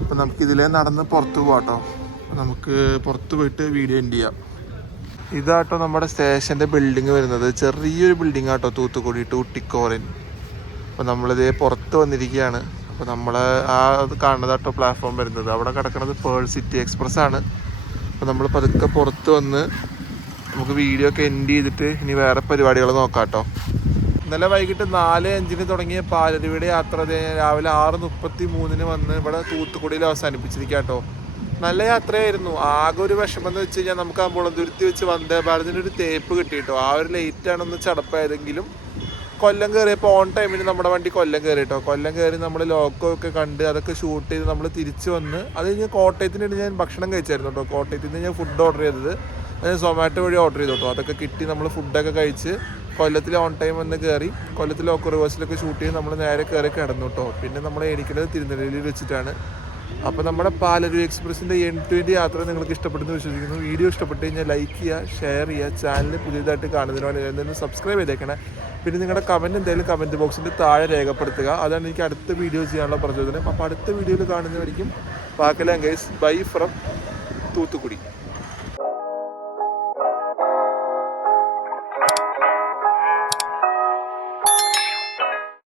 അപ്പോൾ നമുക്ക് ഇതിലേ നടന്ന് പുറത്ത് പോകാം കേട്ടോ. അപ്പോൾ നമുക്ക് പുറത്ത് പോയിട്ട് വീഡിയോ എൻഡ് ചെയ്യാം. ഇതാട്ടോ നമ്മുടെ സ്റ്റേഷൻ്റെ ബിൽഡിംഗ് വരുന്നത്. ചെറിയൊരു ബിൽഡിംഗ് ആട്ടോ തൂത്തുക്കുടി ടൂട്ടിക്കോറിൻ. അപ്പോൾ നമ്മളിതേ പുറത്ത് വന്നിരിക്കുകയാണ്. അപ്പോൾ നമ്മൾ ആ കാണുന്നതാട്ടോ പ്ലാറ്റ്ഫോം വരുന്നത്. അവിടെ കിടക്കുന്നത് പേൾ സിറ്റി എക്സ്പ്രസ് ആണ്. അപ്പോൾ നമ്മൾ പതുക്കെ പുറത്ത് വന്ന് നമുക്ക് വീഡിയോ ഒക്കെ എൻഡ് ചെയ്തിട്ട് ഇനി വേറെ പരിപാടികൾ നോക്കാം കേട്ടോ. ഇന്നലെ വൈകിട്ട് 4:05 തുടങ്ങിയ പാലരുവിയുടെ യാത്ര രാവിലെ 6:33 വന്ന് ഇവിടെ തൂത്തുക്കുടിയിൽ അവസാനിപ്പിച്ചിരിക്കുക കേട്ടോ. നല്ല യാത്രയായിരുന്നു. ആകെ ഒരു വിഷമം എന്ന് വെച്ച് കഴിഞ്ഞാൽ നമുക്ക് ആ മുളന്തുരുത്തി വെച്ച് വന്ദേ ഭാരതിൻ്റെ ഒരു തേപ്പ് കിട്ടി കേട്ടോ. ആ ഒരു ലേറ്റാണൊന്ന് ചടപ്പായതെങ്കിലും കൊല്ലം കയറിയപ്പോൾ ഓൺ ടൈമിന് നമ്മുടെ വണ്ടി കൊല്ലം കയറി കേട്ടോ. കൊല്ലം കയറി നമ്മൾ ലോക്കോ ഒക്കെ കണ്ട് അതൊക്കെ ഷൂട്ട് ചെയ്ത് നമ്മൾ തിരിച്ച് വന്ന് അത് കഴിഞ്ഞ് കോട്ടയത്തിനിടെ ഞാൻ ഭക്ഷണം കഴിച്ചായിരുന്നു കേട്ടോ. കോട്ടയത്തിൽ നിന്ന് ഞാൻ ഫുഡ് ഓർഡർ ചെയ്തത് ഞാൻ സൊമാറ്റോ വഴി ഓർഡർ ചെയ്തു കേട്ടോ. അതൊക്കെ കിട്ടി നമ്മൾ ഫുഡൊക്കെ കഴിച്ച് കൊല്ലത്തിൽ ഓൺ ടൈം വന്ന് കയറി കൊല്ലത്തിൽ ലോക്കോ റിവേഴ്സിലൊക്കെ ഷൂട്ട് ചെയ്ത് നമ്മൾ നേരെ കയറി കിടന്നു കേട്ടോ. പിന്നെ നമ്മൾ എണീക്കുന്നത് തിരുനെല്വേലിയിൽ വെച്ചിട്ടാണ്. അപ്പോൾ നമ്മുടെ പാലരുവി എക്സ്പ്രസിൻ്റെ N20 യാത്ര നിങ്ങൾക്ക് ഇഷ്ടപ്പെട്ടെന്ന് വിശ്വസിക്കുന്നു. വീഡിയോ ഇഷ്ടപ്പെട്ട് കഴിഞ്ഞാൽ ലൈക്ക് ചെയ്യുക, ഷെയർ ചെയ്യുക. ചാനൽ പുതിയതായിട്ട് കാണുന്നതിനോട് എന്തെങ്കിലും സബ്സ്ക്രൈബ് ചെയ്തേക്കണേ. പിന്നെ നിങ്ങളുടെ കമൻറ്റ് എന്തെങ്കിലും കമൻറ്റ് ബോക്സിൻ്റെ താഴെ രേഖപ്പെടുത്തുക. അതാണ് എനിക്ക് അടുത്ത വീഡിയോ ചെയ്യാനുള്ള പ്രചോദനം. അപ്പോൾ അടുത്ത വീഡിയോയിൽ കാണുന്നവരിക്കും പാക്കലാം ഗൈസ്. Bye from Thoothukudi.